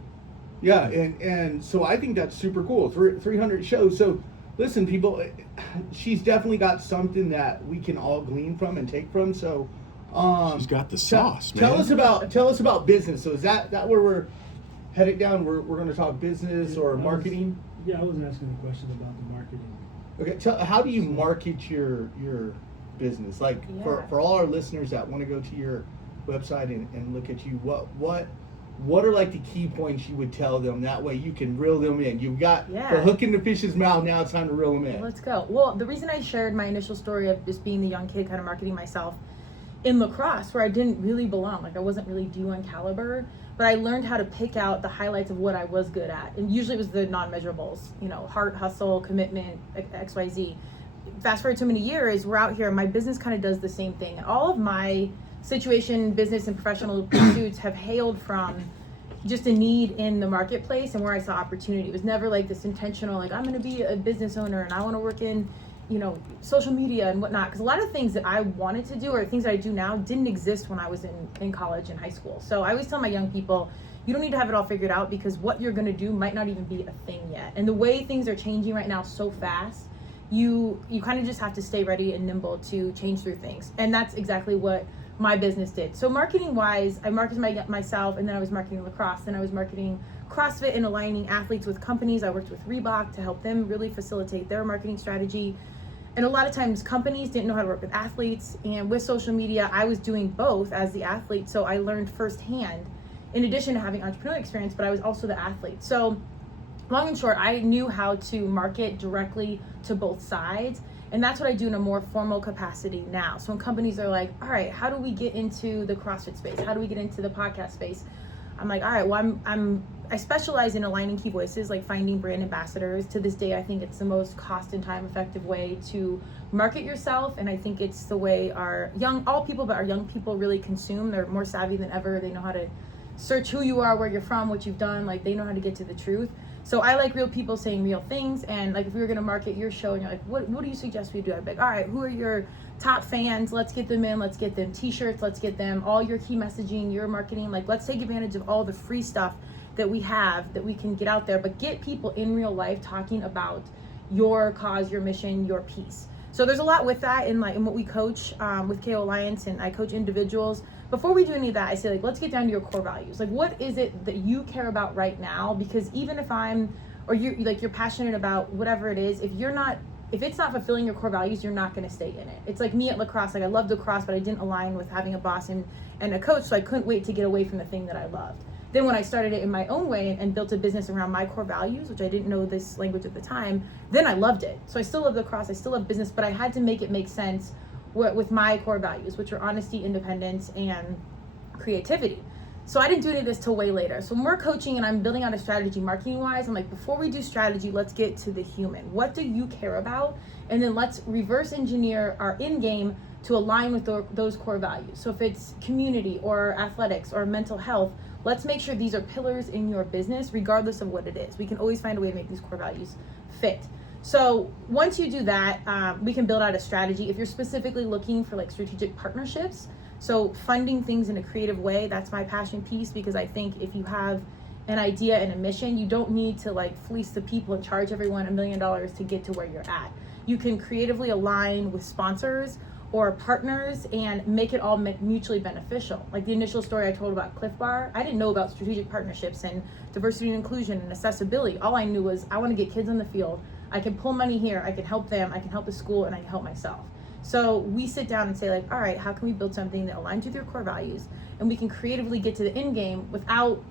Yeah, and so I think that's super cool. 300 shows. So listen, people, she's definitely got something that we can all glean from and take from. So She's got the sauce, man. Tell us about business. So is that where we're headed down? We're going to talk business or marketing. Yeah, I was asking a question about the marketing. Okay, how do you market your business? Like Yeah. for all our listeners that want to go to your website and look at you, what are like the key points you would tell them? That way you can reel them in. You've got Yeah. the hook in the fish's mouth. Now it's time to reel them in. Let's go. Well, the reason I shared my initial story of just being the young kid kind of marketing myself in lacrosse, where I didn't really belong, like I wasn't really due on caliber, but I learned how to pick out the highlights of what I was good at. And usually it was the non-measurables, you know, heart, hustle, commitment, XYZ. Fast forward so many years, we're out here, my business kind of does the same thing. And all of my situation, business, and professional pursuits have hailed from just a need in the marketplace and where I saw opportunity. It was never like this intentional, like I'm going to be a business owner and I want to work in, you know, social media and whatnot. Because a lot of things that I wanted to do or things that I do now didn't exist when I was in college and high school. So I always tell my young people, you don't need to have it all figured out because what you're going to do might not even be a thing yet. And the way things are changing right now so fast, you kind of just have to stay ready and nimble to change through things. And that's exactly what my business did. So marketing wise, I marketed myself, and then I was marketing lacrosse, and I was marketing CrossFit and aligning athletes with companies. I worked with Reebok to help them really facilitate their marketing strategy. And a lot of times companies didn't know how to work with athletes, and with social media, I was doing both as the athlete. So I learned firsthand, in addition to having entrepreneurial experience, but I was also the athlete. So long and short, I knew how to market directly to both sides. And that's what I do in a more formal capacity now. So when companies are like, all right, how do we get into the CrossFit space? How do we get into the podcast space? I'm like, all right, well, I specialize in aligning key voices, like finding brand ambassadors. To this day, I think it's the most cost and time effective way to market yourself. And I think it's the way our young people really consume. They're more savvy than ever. They know how to search who you are, where you're from, what you've done. Like, they know how to get to the truth. So I like real people saying real things. And like, if we were going to market your show and you're like, what do you suggest we do? I'd be like, all right, who are your top fans? Let's get them in. Let's get them t-shirts. Let's get them all your key messaging, your marketing. Like, let's take advantage of all the free stuff that we have that we can get out there, but get people in real life talking about your cause, your mission, your piece. So there's a lot with that in what we coach with KOAlliance, and I coach individuals. Before we do any of that, I say, like, let's get down to your core values. Like, what is it that you care about right now? Because even if you're passionate about whatever it is, if it's not fulfilling your core values, you're not going to stay in it. It's like me at lacrosse. Like, I loved lacrosse, but I didn't align with having a boss and a coach, so I couldn't wait to get away from the thing that I loved. Then when I started it in my own way and built a business around my core values, which I didn't know this language at the time, then I loved it. So I still love lacrosse, I still love business, but I had to make it make sense with my core values, which are honesty, independence, and creativity. So I didn't do any of this till way later. So when we're coaching and I'm building out a strategy marketing wise, I'm like, before we do strategy, let's get to the human. What do you care about? And then let's reverse engineer our in-game to align with those core values. So if it's community or athletics or mental health, let's make sure these are pillars in your business, regardless of what it is. We can always find a way to make these core values fit. So once you do that, we can build out a strategy. If you're specifically looking for like strategic partnerships, so funding things in a creative way, that's my passion piece, because I think if you have an idea and a mission, you don't need to like fleece the people and charge everyone $1 million to get to where you're at. You can creatively align with sponsors or partners and make it all mutually beneficial. Like the initial story I told about Cliff Bar, I didn't know about strategic partnerships and diversity and inclusion and accessibility. All I knew was I want to get kids on the field. I can pull money here, I can help them, I can help the school, and I can help myself. So we sit down and say like, all right, how can we build something that aligns with your core values, and we can creatively get to the end game without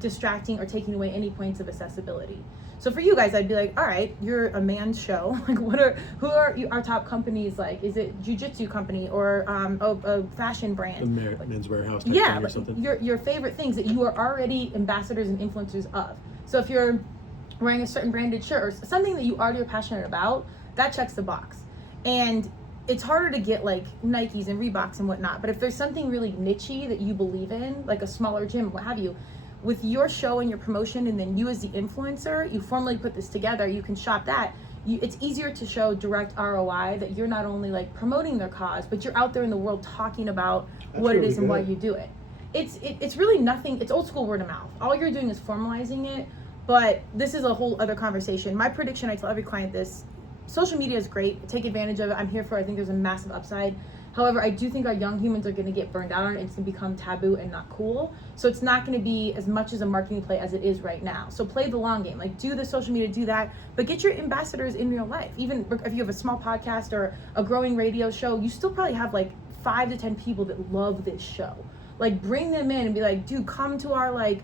distracting or taking away any points of accessibility. So for you guys, I'd be like, all right, you're a man's show. Like, who are our top companies? Like, is it jiu-jitsu company or a fashion brand? The Men's Warehouse type yeah, thing or something? your favorite things that you are already ambassadors and influencers of. So if you're wearing a certain branded shirt or something that you already are passionate about, that checks the box. And it's harder to get like Nikes and Reeboks and whatnot, but if there's something really niche-y that you believe in, like a smaller gym, what have you, with your show and your promotion, and then you as the influencer, you formally put this together, you can shop that. It's easier to show direct ROI that you're not only like promoting their cause, but you're out there in the world talking about what it is and why you do it. It's really nothing, it's old school word of mouth. All you're doing is formalizing it, but this is a whole other conversation. My prediction, I tell every client this, social media is great, take advantage of it, I'm here for it, I think there's a massive upside. However, I do think our young humans are going to get burned out on it. It's going to become taboo and not cool. So it's not going to be as much as a marketing play as it is right now. So play the long game. Like, do the social media, do that, but get your ambassadors in real life. Even if you have a small podcast or a growing radio show, you still probably have like 5 to 10 people that love this show. Like, bring them in and be like, dude, come to our like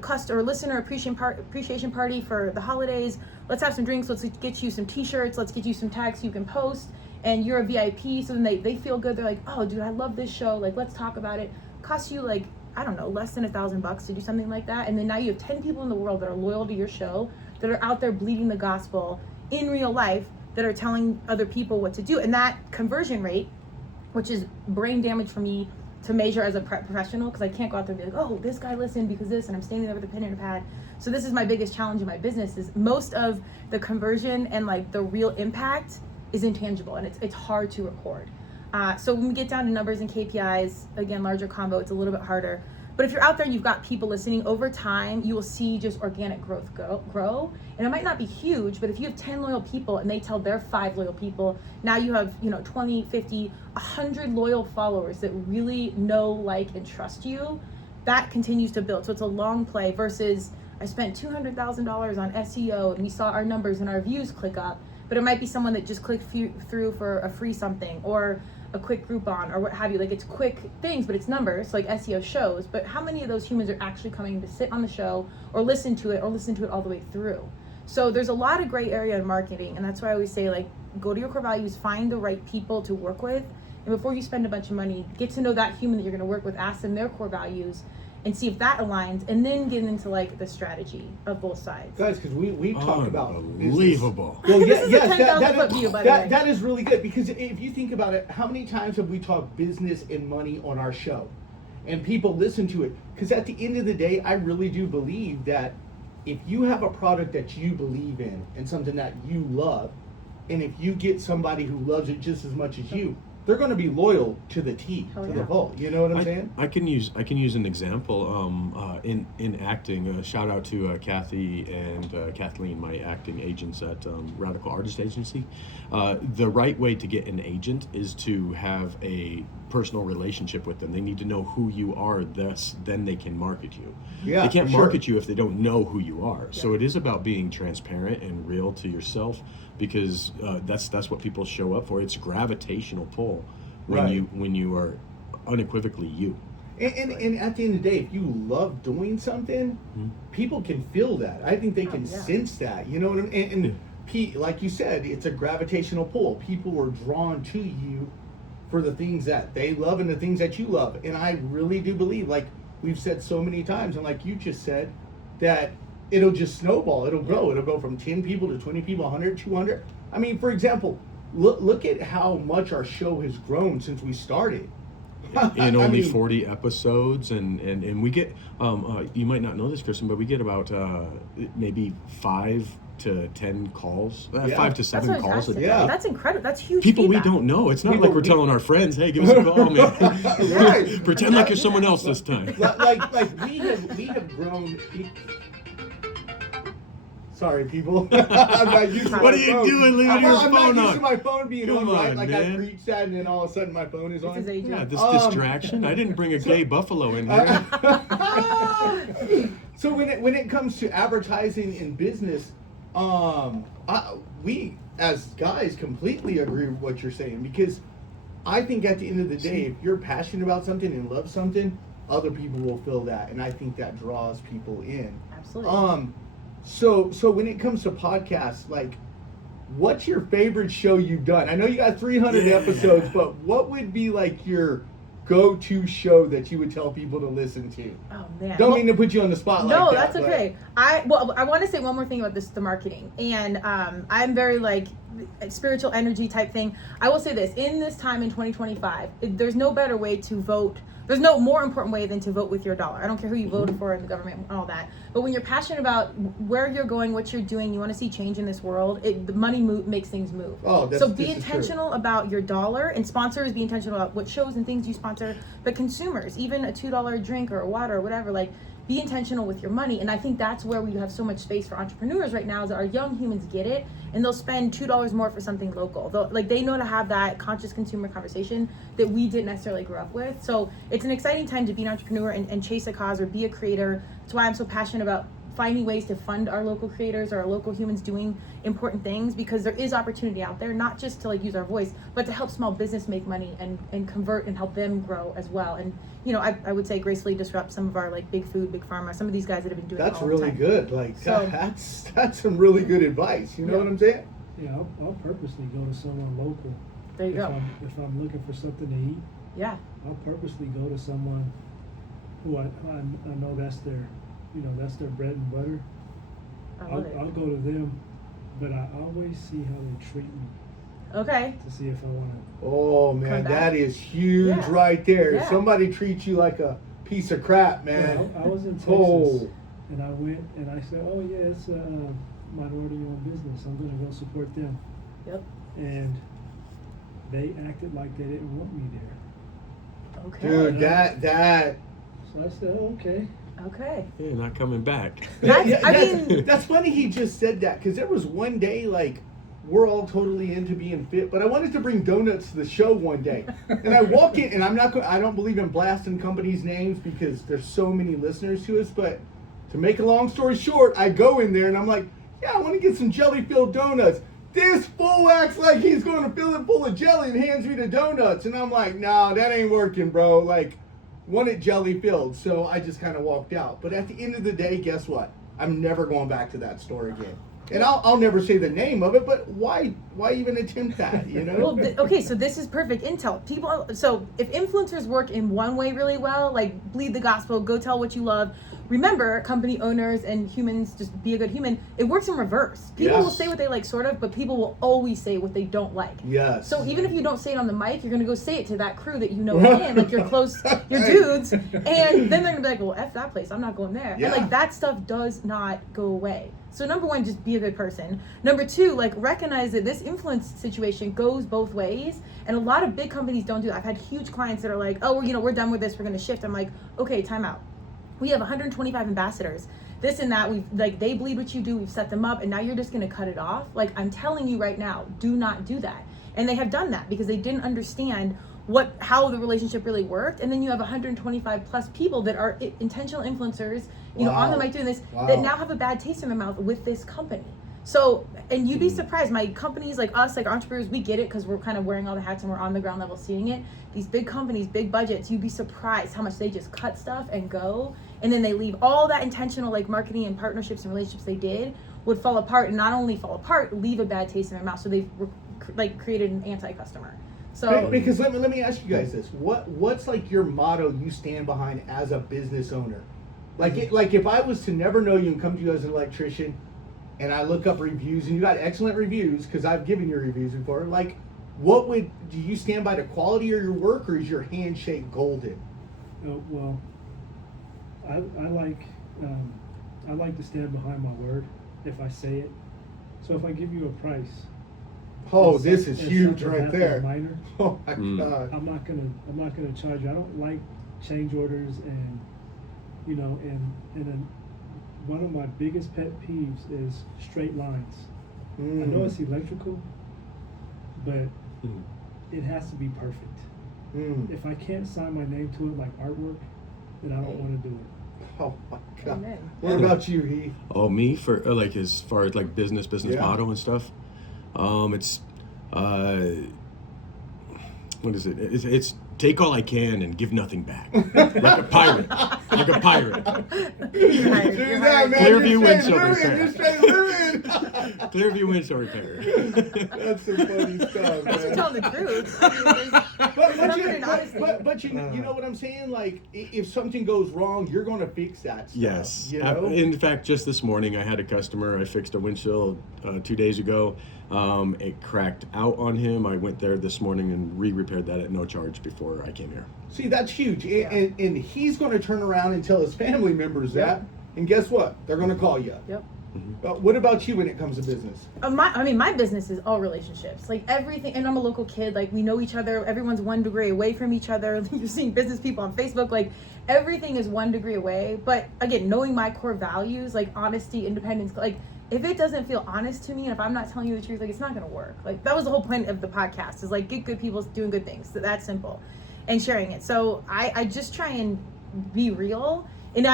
customer listener appreciation party for the holidays. Let's have some drinks. Let's get you some t-shirts. Let's get you some tags so you can post. And you're a VIP, so then they feel good. They're like, oh, dude, I love this show. Like, let's talk about it. Costs you like, I don't know, less than $1,000 to do something like that. And then now you have 10 people in the world that are loyal to your show, that are out there bleeding the gospel in real life, that are telling other people what to do. And that conversion rate, which is brain damage for me to measure as a professional, because I can't go out there and be like, oh, this guy listened because this, and I'm standing there with a pen and a pad. So this is my biggest challenge in my business, is most of the conversion and like the real impact is intangible, and it's hard to record. So when we get down to numbers and KPIs, again, larger combo, it's a little bit harder. But if you're out there and you've got people listening, over time, you will see just organic growth grow. And it might not be huge, but if you have 10 loyal people and they tell their 5 loyal people, now you have 20, 50, 100 loyal followers that really know, like, and trust you. That continues to build. So it's a long play versus I spent $200,000 on SEO and we saw our numbers and our views click up. but it might be someone that just clicked through for a free something or a quick Groupon or what have you. Like, it's quick things, but it's numbers, like SEO shows. But how many of those humans are actually coming to sit on the show or listen to it all the way through? So there's a lot of gray area in marketing, and that's why I always say, like, go to your core values, find the right people to work with, and before you spend a bunch of money, get to know that human that you're going to work with, ask them their core values, and see if that aligns, and then get into like the strategy of both sides. Guys, because we talked about unbelievable. Well, This is a yes, 10,000 foot view, by the way. that is really good, because if you think about it, how many times have we talked business and money on our show, and people listen to it? Because at the end of the day, I really do believe that if you have a product that you believe in and something that you love, and if you get somebody who loves it just as much as you, they're going to be loyal to the T, to the vault. You know what I'm saying? I can use an example in acting. Shout out to Kathy and Kathleen, my acting agents at Radical Artist Agency. The right way to get an agent is to have a personal relationship with them. They need to know who you are. Then they can market you. Yeah, they can't for market you if they don't know who you are. So it is about being transparent and real to yourself, because that's what people show up for. It's gravitational pull when you are unequivocally you. And at the end of the day, if you love doing something, people can feel that. I think they can sense that. You know what I mean? And like you said, it's a gravitational pull. People are drawn to you for the things that they love and the things that you love. And I really do believe, like we've said so many times, and like you just said, that it'll just snowball. It'll grow. It'll go from 10 people to 20 people, 100, 200. I mean, for example, look at how much our show has grown since we started. In only 40 episodes, and we get you might not know this, Kristen, but we get about maybe 5 to 10 calls, 5 to 7 calls a day. Yeah, that's incredible. That's huge. People feedback. we don't know. It's not like we're telling our friends, "Hey, give us a call, man." Right. Pretend like you're someone else this time. Like we have grown. Sorry, people. I'm not used to What my are you phone. doing leaving your I'm phone not used on? to my phone being Come on, right? on, Like man. I preach that, and then all of a sudden my phone is on. This is agent. Yeah, this distraction. I didn't bring a gay buffalo in here. So when it comes to advertising in business, we as guys completely agree with what you're saying, because I think at the end of the day, if you're passionate about something and love something, other people will feel that, and I think that draws people in. Absolutely. So when it comes to podcasts, like, what's your favorite show you've done? I know you got 300 episodes, but what would be like your go-to show that you would tell people to listen to? Oh man. Don't mean to put you on the spot No, like that. that's okay. I want to say one more thing about the marketing, and I'm very like spiritual energy type thing. I will say this: in this time in 2025, there's no better way to vote. There's no more important way than to vote with your dollar. I don't care who you voted for in the government and all that. But when you're passionate about where you're going, what you're doing, you want to see change in this world, the money makes things move. Oh, so be intentional about your dollar, and sponsors, be intentional about what shows and things you sponsor. But consumers, even a $2 drink or a water or whatever, like, be intentional with your money. And I think that's where we have so much space for entrepreneurs right now, is that our young humans get it, and they'll spend $2 more for something local. They know to have that conscious consumer conversation that we didn't necessarily grow up with. So it's an exciting time to be an entrepreneur and chase a cause or be a creator. That's why I'm so passionate about finding ways to fund our local creators or our local humans doing important things, because there is opportunity out there, not just to like use our voice, but to help small business make money and convert and help them grow as well. And I would say gracefully disrupt some of our like big food, big pharma, some of these guys that have been doing that's it all really the time. good. Like, So, that's some really good advice. You know what I'm saying? Yeah, I'll purposely go to someone local. There you go. If I'm looking for something to eat, Yeah. I'll purposely go to someone who I know that's their bread and butter. I love it. I'll go to them, but I always see how they treat me Okay. to see if I want to. Oh man, Come back. that is huge right there. If somebody treats you like a piece of crap, man. I was in Texas, Oh. and I went and I said, "Oh yeah, it's a minority-owned business. I'm going to go support them." Yep. And they acted like they didn't want me there. Okay. Dude, that. So I said, "Oh, okay." Okay. Yeah, not coming back. That's funny he just said that, because there was one day, like, we're all totally into being fit, but I wanted to bring donuts to the show one day. And I walk in, and I don't believe in blasting companies' names because there's so many listeners to us, but to make a long story short, I go in there and I'm like, yeah, I want to get some jelly-filled donuts. This fool acts like he's going to fill it full of jelly and hands me the donuts. And I'm like, nah, that ain't working, bro. Like, want it jelly filled. So I just kind of walked out. But at the end of the day, guess what? I'm never going back to that store again. And I'll never say the name of it, but why even attempt that, you know? Well, okay, so this is perfect intel. So if influencers work in one way really well, like bleed the gospel, go tell what you love. Remember, company owners and humans, just be a good human. It works in reverse. People will say what they like, sort of, but people will always say what they don't like. Yes. So even if you don't say it on the mic, you're gonna go say it to that crew that you know in, like your close, your dudes, and then they're gonna be like, well, F that place, I'm not going there. Yeah. And like that stuff does not go away. So number one, just be a good person. Number two, like recognize that this influence situation goes both ways, and a lot of big companies don't do that. I've had huge clients that are like, oh, we're done with this, we're gonna shift. I'm like, okay, time out. We have 125 ambassadors, this and that. They bleed what you do, we've set them up, and now you're just gonna cut it off. Like, I'm telling you right now, do not do that. And they have done that because they didn't understand how the relationship really worked. And then you have 125 plus people that are intentional influencers, on the mic doing this, that now have a bad taste in their mouth with this company. So, and you'd be surprised, my companies like us, like entrepreneurs, we get it because we're kind of wearing all the hats and we're on the ground level seeing it. These big companies, big budgets, you'd be surprised how much they just cut stuff and go, and then they leave all that intentional like marketing and partnerships and relationships they did would fall apart, and not only fall apart, leave a bad taste in their mouth. So they've like created an anti-customer. So because let me ask you guys this: what's like your motto you stand behind as a business owner? Like if I was to never know you and come to you as an electrician, and I look up reviews and you got excellent reviews because I've given you reviews before, like do you stand by the quality of your work, or is your handshake golden? Well, I like to stand behind my word if I say it. So if I give you a price, oh, this is and huge something right happens there. Minor, Oh my God. I'm not gonna charge you. I don't like change orders, and and one of my biggest pet peeves is straight lines. I know it's electrical, but it has to be perfect. If I can't sign my name to it like artwork, then I don't want to do it. Oh my God. Amen. What about you, Heath? Oh, me for like as far as like business motto and stuff. It's what is it? It's take all I can and give nothing back. Like a pirate. Like a pirate. You're hired. Clearview windshield You're straight living. Clearview windshield repair. That's some funny stuff, That's man. telling the truth. I mean, But you know what I'm saying? Like, if something goes wrong, you're going to fix that stuff. Yes. You know? In fact, just this morning, I had a customer. I fixed a windshield 2 days ago. It cracked out on him. I went there this morning and re-repaired that at no charge before I came here. See, that's huge. And he's going to turn around and tell his family members that. And guess what? They're going to call you. Yep. What about you when it comes to business? My business is all relationships, like everything. And I'm a local kid. Like, we know each other. Everyone's 1 degree away from each other. You're seeing business people on Facebook. Like, everything is 1 degree away. But again, knowing my core values, like honesty, independence, like if it doesn't feel honest to me, and if I'm not telling you the truth, like it's not going to work. Like, that was the whole point of the podcast, is like get good people doing good things. So that's simple, and sharing it. So I just try and be real, and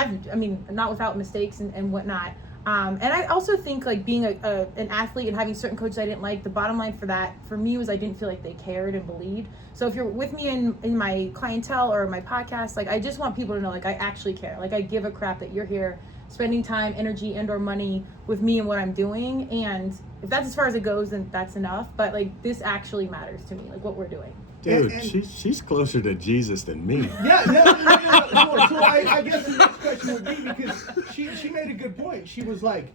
not without mistakes and whatnot. And I also think like being an athlete and having certain coaches I didn't like, the bottom line for me was I didn't feel like they cared and believed. So if you're with me in my clientele or my podcast, like I just want people to know like I actually care. Like I give a crap that you're here spending time, energy, and or money with me and what I'm doing. And if that's as far as it goes, then that's enough. But like this actually matters to me, like what we're doing. Dude, she's closer to Jesus than me. Yeah. So I guess the next question would be, because she made a good point. She was like,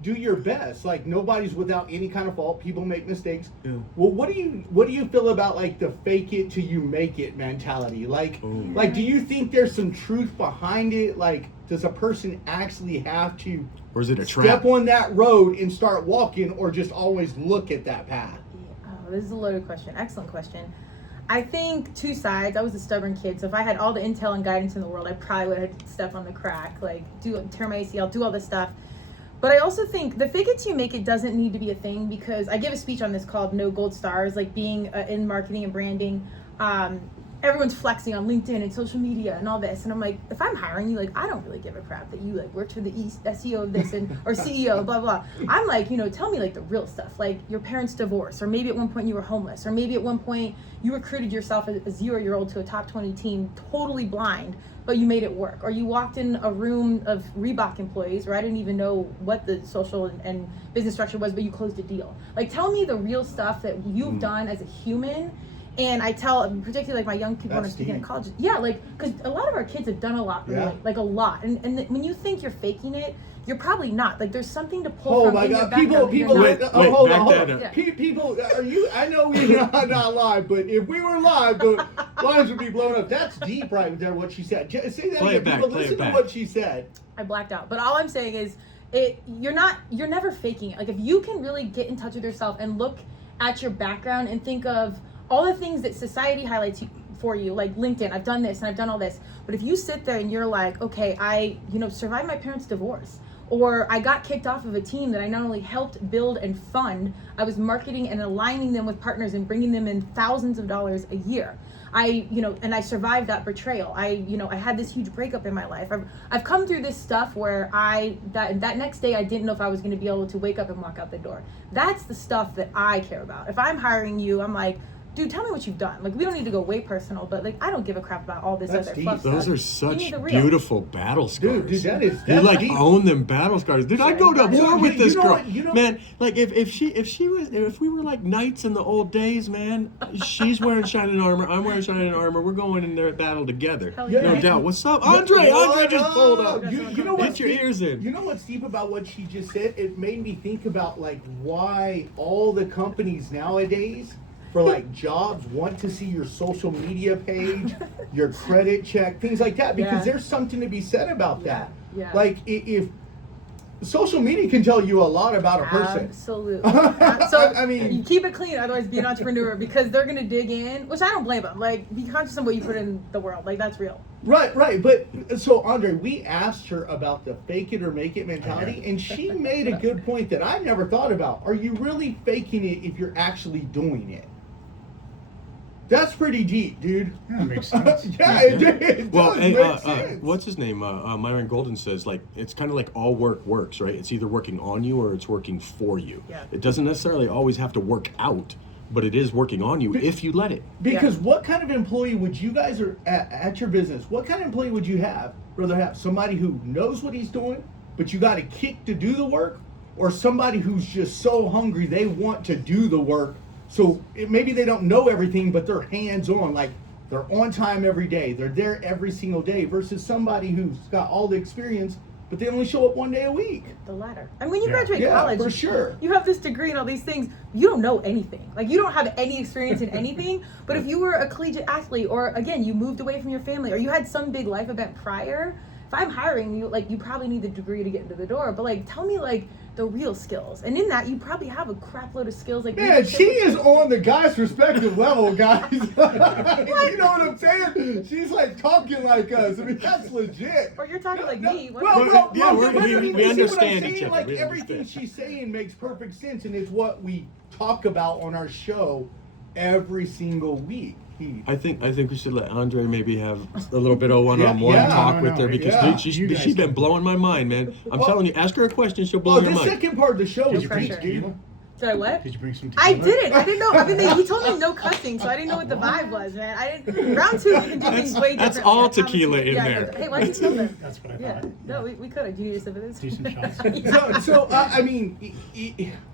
do your best. Like, nobody's without any kind of fault. People make mistakes. Yeah. Well, what do you feel about like the fake it till you make it mentality? Like, do you think there's some truth behind it? Like, does a person actually have to, or is it a trap? Step on that road and start walking, or just always look at that path? Oh, this is a loaded question. Excellent question. I think 2 sides. I was a stubborn kid, so if I had all the intel and guidance in the world, I probably would have stepped on the crack, like tear my ACL, do all this stuff. But I also think the fake it till you make it doesn't need to be a thing, because I give a speech on this called No Gold Stars, like being in marketing and branding. And everyone's flexing on LinkedIn and social media and all this. And I'm like, if I'm hiring you, like, I don't really give a crap that you like worked for the SEO of this and or CEO, blah, blah. I'm like, you know, tell me like the real stuff, like your parents' divorce, or maybe at one point you were homeless, or maybe at one point you recruited yourself as a 0-year-old to a top 20 team, totally blind, but you made it work. Or you walked in a room of Reebok employees where I didn't even know what the social and business structure was, but you closed a deal. Like, tell me the real stuff that you've done as a human. And I tell, particularly like my young people when I'm speaking at colleges, yeah, like, because a lot of our kids have done a lot, really, like a lot. And when you think you're faking it, you're probably not. Like, there's something to pull from. Oh my God, people, hold on. Yeah. People, are you? I know we're not live, but if we were live, the lines would be blown up. That's deep, right there. What she said. Say that again. People, listen to what she said. I blacked out, but all I'm saying is, you're never faking it. Like, if you can really get in touch with yourself and look at your background and think of all the things that society highlights for you, like LinkedIn, I've done this and I've done all this. But if you sit there and you're like, okay, I, survived my parents' divorce, or I got kicked off of a team that I not only helped build and fund, I was marketing and aligning them with partners and bringing them in thousands of dollars a year. And I survived that betrayal. I had this huge breakup in my life. I've come through this stuff where that next day I didn't know if I was going to be able to wake up and walk out the door. That's the stuff that I care about. If I'm hiring you, I'm like, dude, tell me what you've done. Like, we don't need to go way personal, but like, I don't give a crap about all this other fluff stuff. Those are such beautiful battle scars. Dude, that's you like deep. own them battle scars. Dude, I go to war with this girl. What? Man, like if we were like knights in the old days, man, she's wearing shining armor, I'm wearing shining armor, we're going in there at battle together. Yeah. No doubt. What's up? Andre just pulled up. You know Get your ears in. You know what's deep about what she just said? It made me think about like why all the companies nowadays for like jobs want to see your social media page, your credit check, things like that, because there's something to be said about that. Yeah. Like if social media can tell you a lot about a person. Absolutely. So I mean, you keep it clean, otherwise be an entrepreneur, because they're gonna dig in, which I don't blame them. Like, be conscious of what you put in the world. Like, that's real. Right. But so Andre, we asked her about the fake it or make it mentality, and she made a good point that I never thought about. Are you really faking it if you're actually doing it? That's pretty deep, dude. Yeah, that makes sense. It Well, does hey, make sense. what's his name? Myron Golden says, like, it's kind of like all work works, right? It's either working on you or it's working for you. Yeah. It doesn't necessarily always have to work out, but it is working on you if you let it. Because what kind of employee would you guys are at your business? What kind of employee would you rather have somebody who knows what he's doing, but you got a kick to do the work, or somebody who's just so hungry they want to do the work? So maybe they don't know everything, but they're hands-on, like they're on time every day. They're there every single day versus somebody who's got all the experience, but they only show up one day a week. The latter. And when you graduate college, for sure. You have this degree and all these things. You don't know anything. Like, you don't have any experience in anything. But if you were a collegiate athlete, or again, you moved away from your family, or you had some big life event prior, if I'm hiring you, like, you probably need the degree to get into the door. But like, tell me like the real skills, and in that you probably have a crap load of skills. Like, man, she is on the guy's respective level, guys. You know what I'm saying? She's like talking like us. I mean, that's legit. Or you're talking like me. we understand each other. Like, We everything understand. she's saying makes perfect sense, and it's what we talk about on our show every single week. I think we should let Andre maybe have a little bit of one-on-one talk with her, because dude, she's been blowing my mind, man. I'm telling you, ask her a question, she'll blow your the mind. second part of the show is pressure. deep, dude. Did I what? Did you bring some I tequila? didn't. I didn't know. I mean, he told me no cussing, so I didn't know what the vibe was, man. I didn't. Round 2, we can do things way different. That's all tequila in yeah, there. Hey, why didn't you tell them? That's what I Yeah. thought. No, we could have. Do you need a sip of this? Do some shots. So I mean,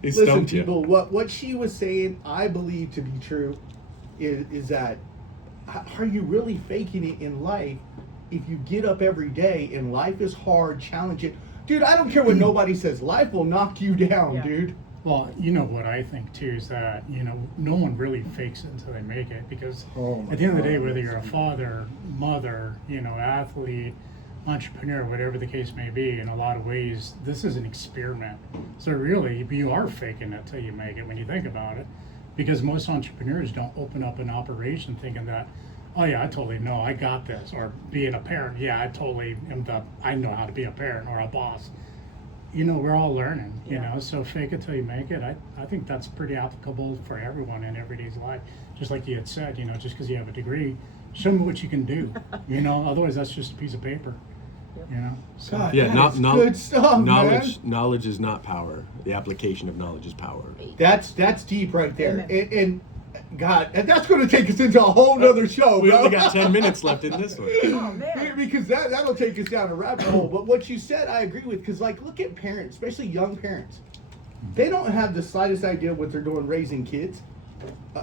listen, stumped you. people. What she was saying, I believe to be true, is that are you really faking it in life if you get up every day and life is hard, challenging? Dude, I don't care what nobody says. Life will knock you down, dude. Well, you know what I think too is that, no one really fakes it until they make it, because at the end of the day, whether you're a father, mother, athlete, entrepreneur, whatever the case may be, in a lot of ways, this is an experiment. So really, you are faking it till you make it when you think about it, because most entrepreneurs don't open up an operation thinking that, oh yeah, I totally know, I got this, or being a parent, yeah, I know how to be a parent or a boss. We're all learning, so fake it till you make it. I think that's pretty applicable for everyone in everyday's life. Just like you had said, just because you have a degree show me what you can do. Otherwise that's just a piece of paper. So, God, Yeah, that is good stuff, knowledge. man. Knowledge is not power. The application of knowledge is power. That's deep right there. Amen. And God, and that's going to take us into a whole nother show. We bro. only got 10 minutes left in this one. Oh man. Because that'll take us down a rabbit hole. But what you said, I agree with. Because look at parents, especially young parents. They don't have the slightest idea what they're doing raising kids.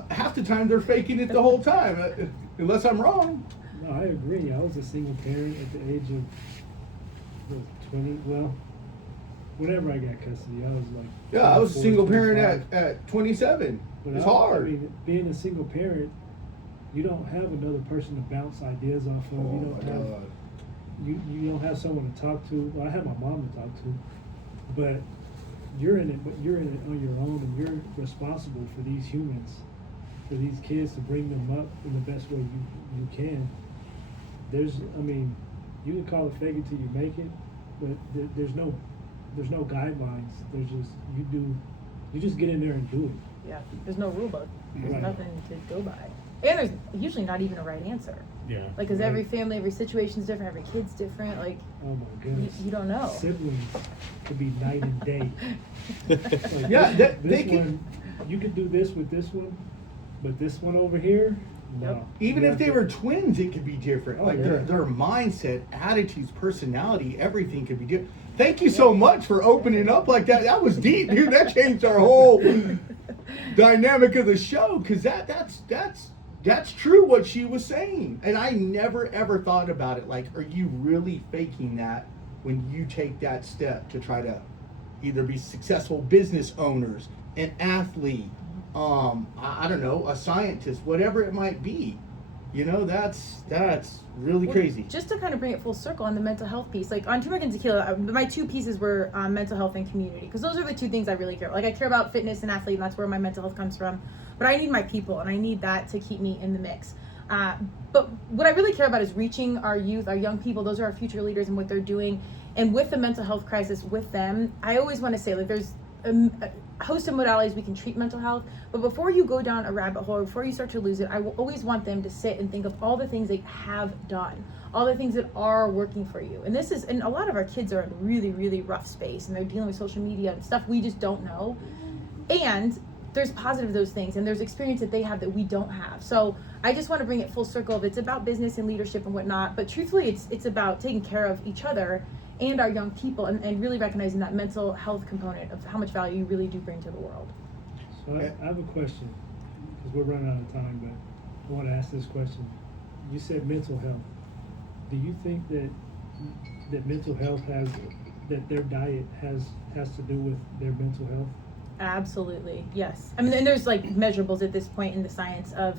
Half the time they're faking it the whole time, unless I'm wrong. No, I agree. I was a single parent at the age of 20. Well, whenever I got custody, I was like. Yeah, I was a single 24, parent 25. at 27. But It's I hard. mean, being a single parent, you don't have another person to bounce ideas off of. Oh, You don't my have God. you don't have someone to talk to. Well, I have my mom to talk to, but you're in it. But you're in it on your own, and you're responsible for these humans, for these kids, to bring them up in the best way you can. You can call it fake it till you make it, but there's no guidelines. There's just you just get in there and do it. Yeah. There's no rule book. There's Right. nothing to go by. And there's usually not even a right answer. yeah. Like, because every Right. family, every situation's different, every kid's different. Like, Oh my you, goodness. you don't know. Siblings could be night and day. Like, Yeah, this they can- one, you could do this with this one, but this one over here, no. Yep. Even You if have they to- were twins, it could be different. Oh, Like yeah. their mindset, attitudes, personality, everything could be different. Thank you so much for opening up like that. That was deep, dude. That changed our whole dynamic of the show. Cause that's true what she was saying. And I never ever thought about it. Like, are you really faking that when you take that step to try to either be successful business owners, an athlete, I don't know, a scientist, whatever it might be. That's really Well, crazy. Just to kind of bring it full circle on the mental health piece, like on Turmeric and Tequila, my two pieces were mental health and community, because those are the two things I really care about. Like, I care about fitness and athlete, and that's where my mental health comes from. But I need my people, and I need that to keep me in the mix. But what I really care about is reaching our youth, our young people. Those are our future leaders and what they're doing. And with the mental health crisis with them, I always want to say, like, there's a host of modalities we can treat mental health, but before you go down a rabbit hole, before you start to lose it, I will always want them to sit and think of all the things they have done, all the things that are working for you. And a lot of our kids are in really, really rough space, and they're dealing with social media and stuff we just don't know. And there's positive those things, and there's experience that they have that we don't have. So I just want to bring it full circle. It's about business and leadership and whatnot, but truthfully, it's about taking care of each other and our young people, and really recognizing that mental health component of how much value you really do bring to the world. So I have a question, because we're running out of time, but I want to ask this question. You said mental health. Do you think that mental health that their diet has to do with their mental health? Absolutely, yes. I mean, and there's like measurables at this point in the science of,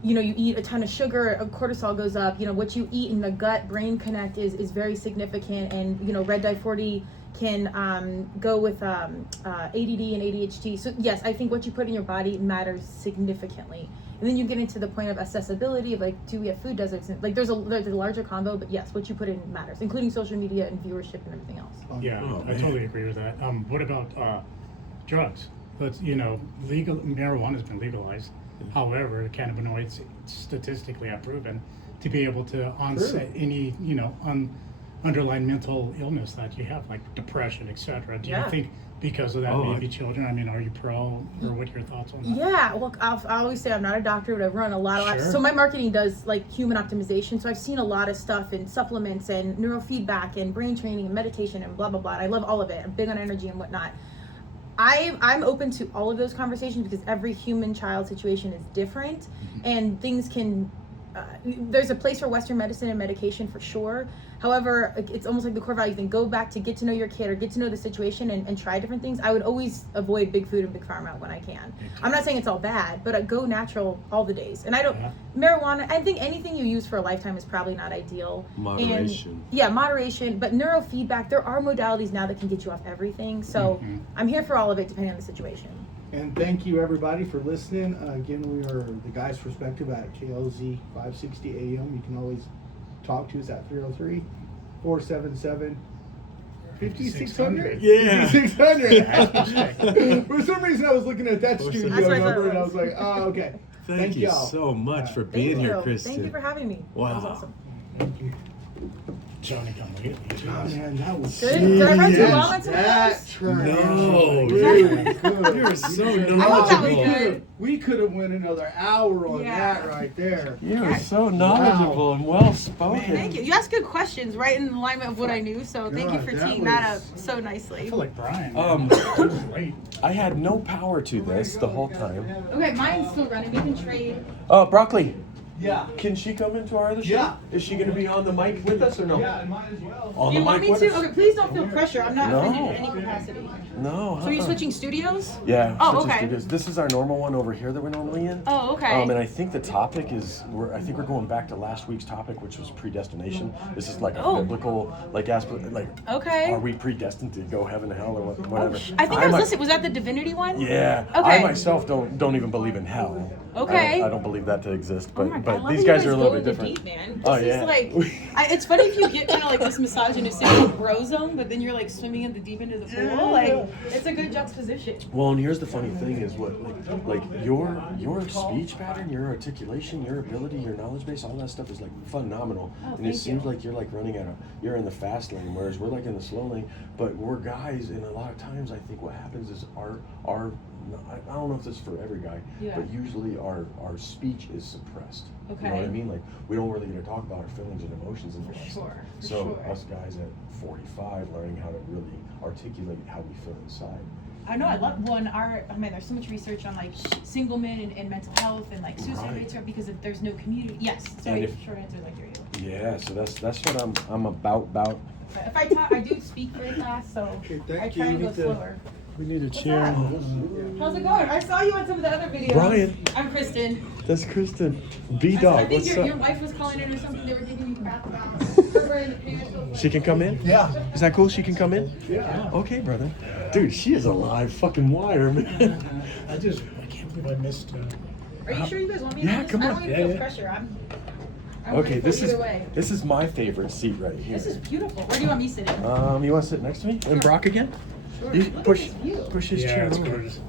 you eat a ton of sugar, cortisol goes up. What you eat in the gut-brain connect is very significant, and red dye 40 can go with ADD and ADHD. So yes, I think what you put in your body matters significantly. And then you get into the point of accessibility of, like, do we have food deserts? And, like, there's a larger combo, but yes, what you put in matters, including social media and viewership and everything else. Yeah, Oh, I man. totally agree with that. What about drugs? But legal marijuana has been legalized. However, cannabinoids statistically have proven to be able to onset any underlying mental illness that you have, like depression, etc. Do Yeah. you think because of that, Oh, maybe children? I mean, are you pro, or what are your thoughts on that? Yeah, well, I always say I'm not a doctor, but I've run a lot. Sure. So my marketing does like human optimization. So I've seen a lot of stuff in supplements and neurofeedback and brain training and meditation and blah blah blah. And I love all of it. I'm big on energy and whatnot. I'm open to all of those conversations because every human child situation is different, and things can. There's a place for Western medicine and medication for sure. However, it's almost like the core value thing. Go back to get to know your kid or get to know the situation and try different things. I would always avoid big food and big pharma when I can. I'm not saying it's all bad, but go natural all the days. And I don't, marijuana, I think anything you use for a lifetime is probably not ideal. Moderation. And, yeah, moderation. But neurofeedback, there are modalities now that can get you off everything. So I'm here for all of it depending on the situation. And thank you everybody for listening. Again, we are the Guys Perspective at KLZ 560 AM. You can always talk to us at 303-477-5600. 5600. Yeah. 5600. For some reason, I was looking at that studio That's what I thought number it and I was. was like, oh, okay. Thank you y'all. so much for Thank being here, you. Kristen. Thank you for having me. That was Wow. awesome. Johnny, come with you. Man, that was Good. Did I run too Yes. long on some of that those? turned No, out really dude. good. You're so I hope that was knowledgeable. good. We could have went another hour on Yeah. that right there. You're so knowledgeable and well spoken. Thank you. You asked good questions, right in alignment of what I knew. So thank you God, for that teeing that up was- so I nicely. feel like Brian. Um, He was late. I had no power to this the whole time. Okay, mine's still running. We can trade. Broccoli, Yeah. can she come into our other show? Yeah. Is she going to be on the mic with us or no? Yeah, and mine as well. On Do the you want mic me with to? us? Okay, please don't feel pressure. I'm not No. offended in any capacity. No. So are you uh-uh. switching studios? Yeah. Oh, switching okay. studios. This is our normal one over here that we're normally in. Oh, okay. And I think the topic is I think we're going back to last week's topic, which was predestination. This is like a Oh. biblical, like Okay. are we predestined to go heaven, hell, or whatever? I think I was mi- listening. Was that the divinity one? Yeah. Okay. I myself don't even believe in hell. Okay. I don't believe that to exist, Oh but my God, I but love these that guys you are a little go bit in the different. Deep, man. Oh, This yeah. is like, it's funny if you get kind of like this misogynistic bro zone, but then you're like swimming in the deep end of the pool. Like, it's a good juxtaposition. Well, and here's the funny thing is what like your speech pattern, your articulation, your ability, your knowledge base, all that stuff is like phenomenal. Oh, And it thank seems you. like you're like running you're in the fast lane, whereas we're like in the slow lane. But we're guys, and a lot of times I think what happens is our I don't know if this is for every guy, Yeah. but usually our speech is suppressed. You know Okay. what I mean? Like we don't really get to talk about our feelings and emotions and For stuff. sure, for So sure. us guys at 45 learning how to really articulate how we feel inside. I know. I love there's so much research on like single men and mental health and like suicide Right. rates are because there's no community. Yes. Sorry, And if- short answer like you're able. Yeah, so that's what I'm about. But if I talk, I do speak very fast, so Okay, thank I you. try to You go need to- slower. We need a What's chair. that? How's it going? I saw you on some of the other videos. Brian. I'm Kristen. That's Kristen. I B-Dog, think what's your up? wife was calling in or something. They were giving you crap about her in the previous. She can come in? Yeah. Is that cool? She can come in? Yeah. Okay, brother. Dude, she is a live fucking wire, man. I can't believe I missed. Are you sure you guys want me Yeah, to? come I on. don't even Yeah, feel yeah. pressure. I'm Okay, ready for either way. this is my favorite seat right here. This is beautiful. Where do you want me sitting? You want to sit next to me? And Brock again? Sure. You Look at push this view. push his Yeah, chair it's over. gorgeous.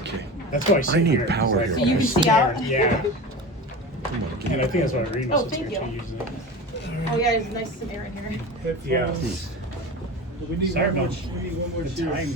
Okay. That's why I sit need here, 'cause power I- here. So you can see out? Yeah. And I think that's why Remus Oh, is thank here. you. She uses it. Oh yeah, there's nice some air in here. Yeah. We need Sorry one more. about We need one more the chair. time.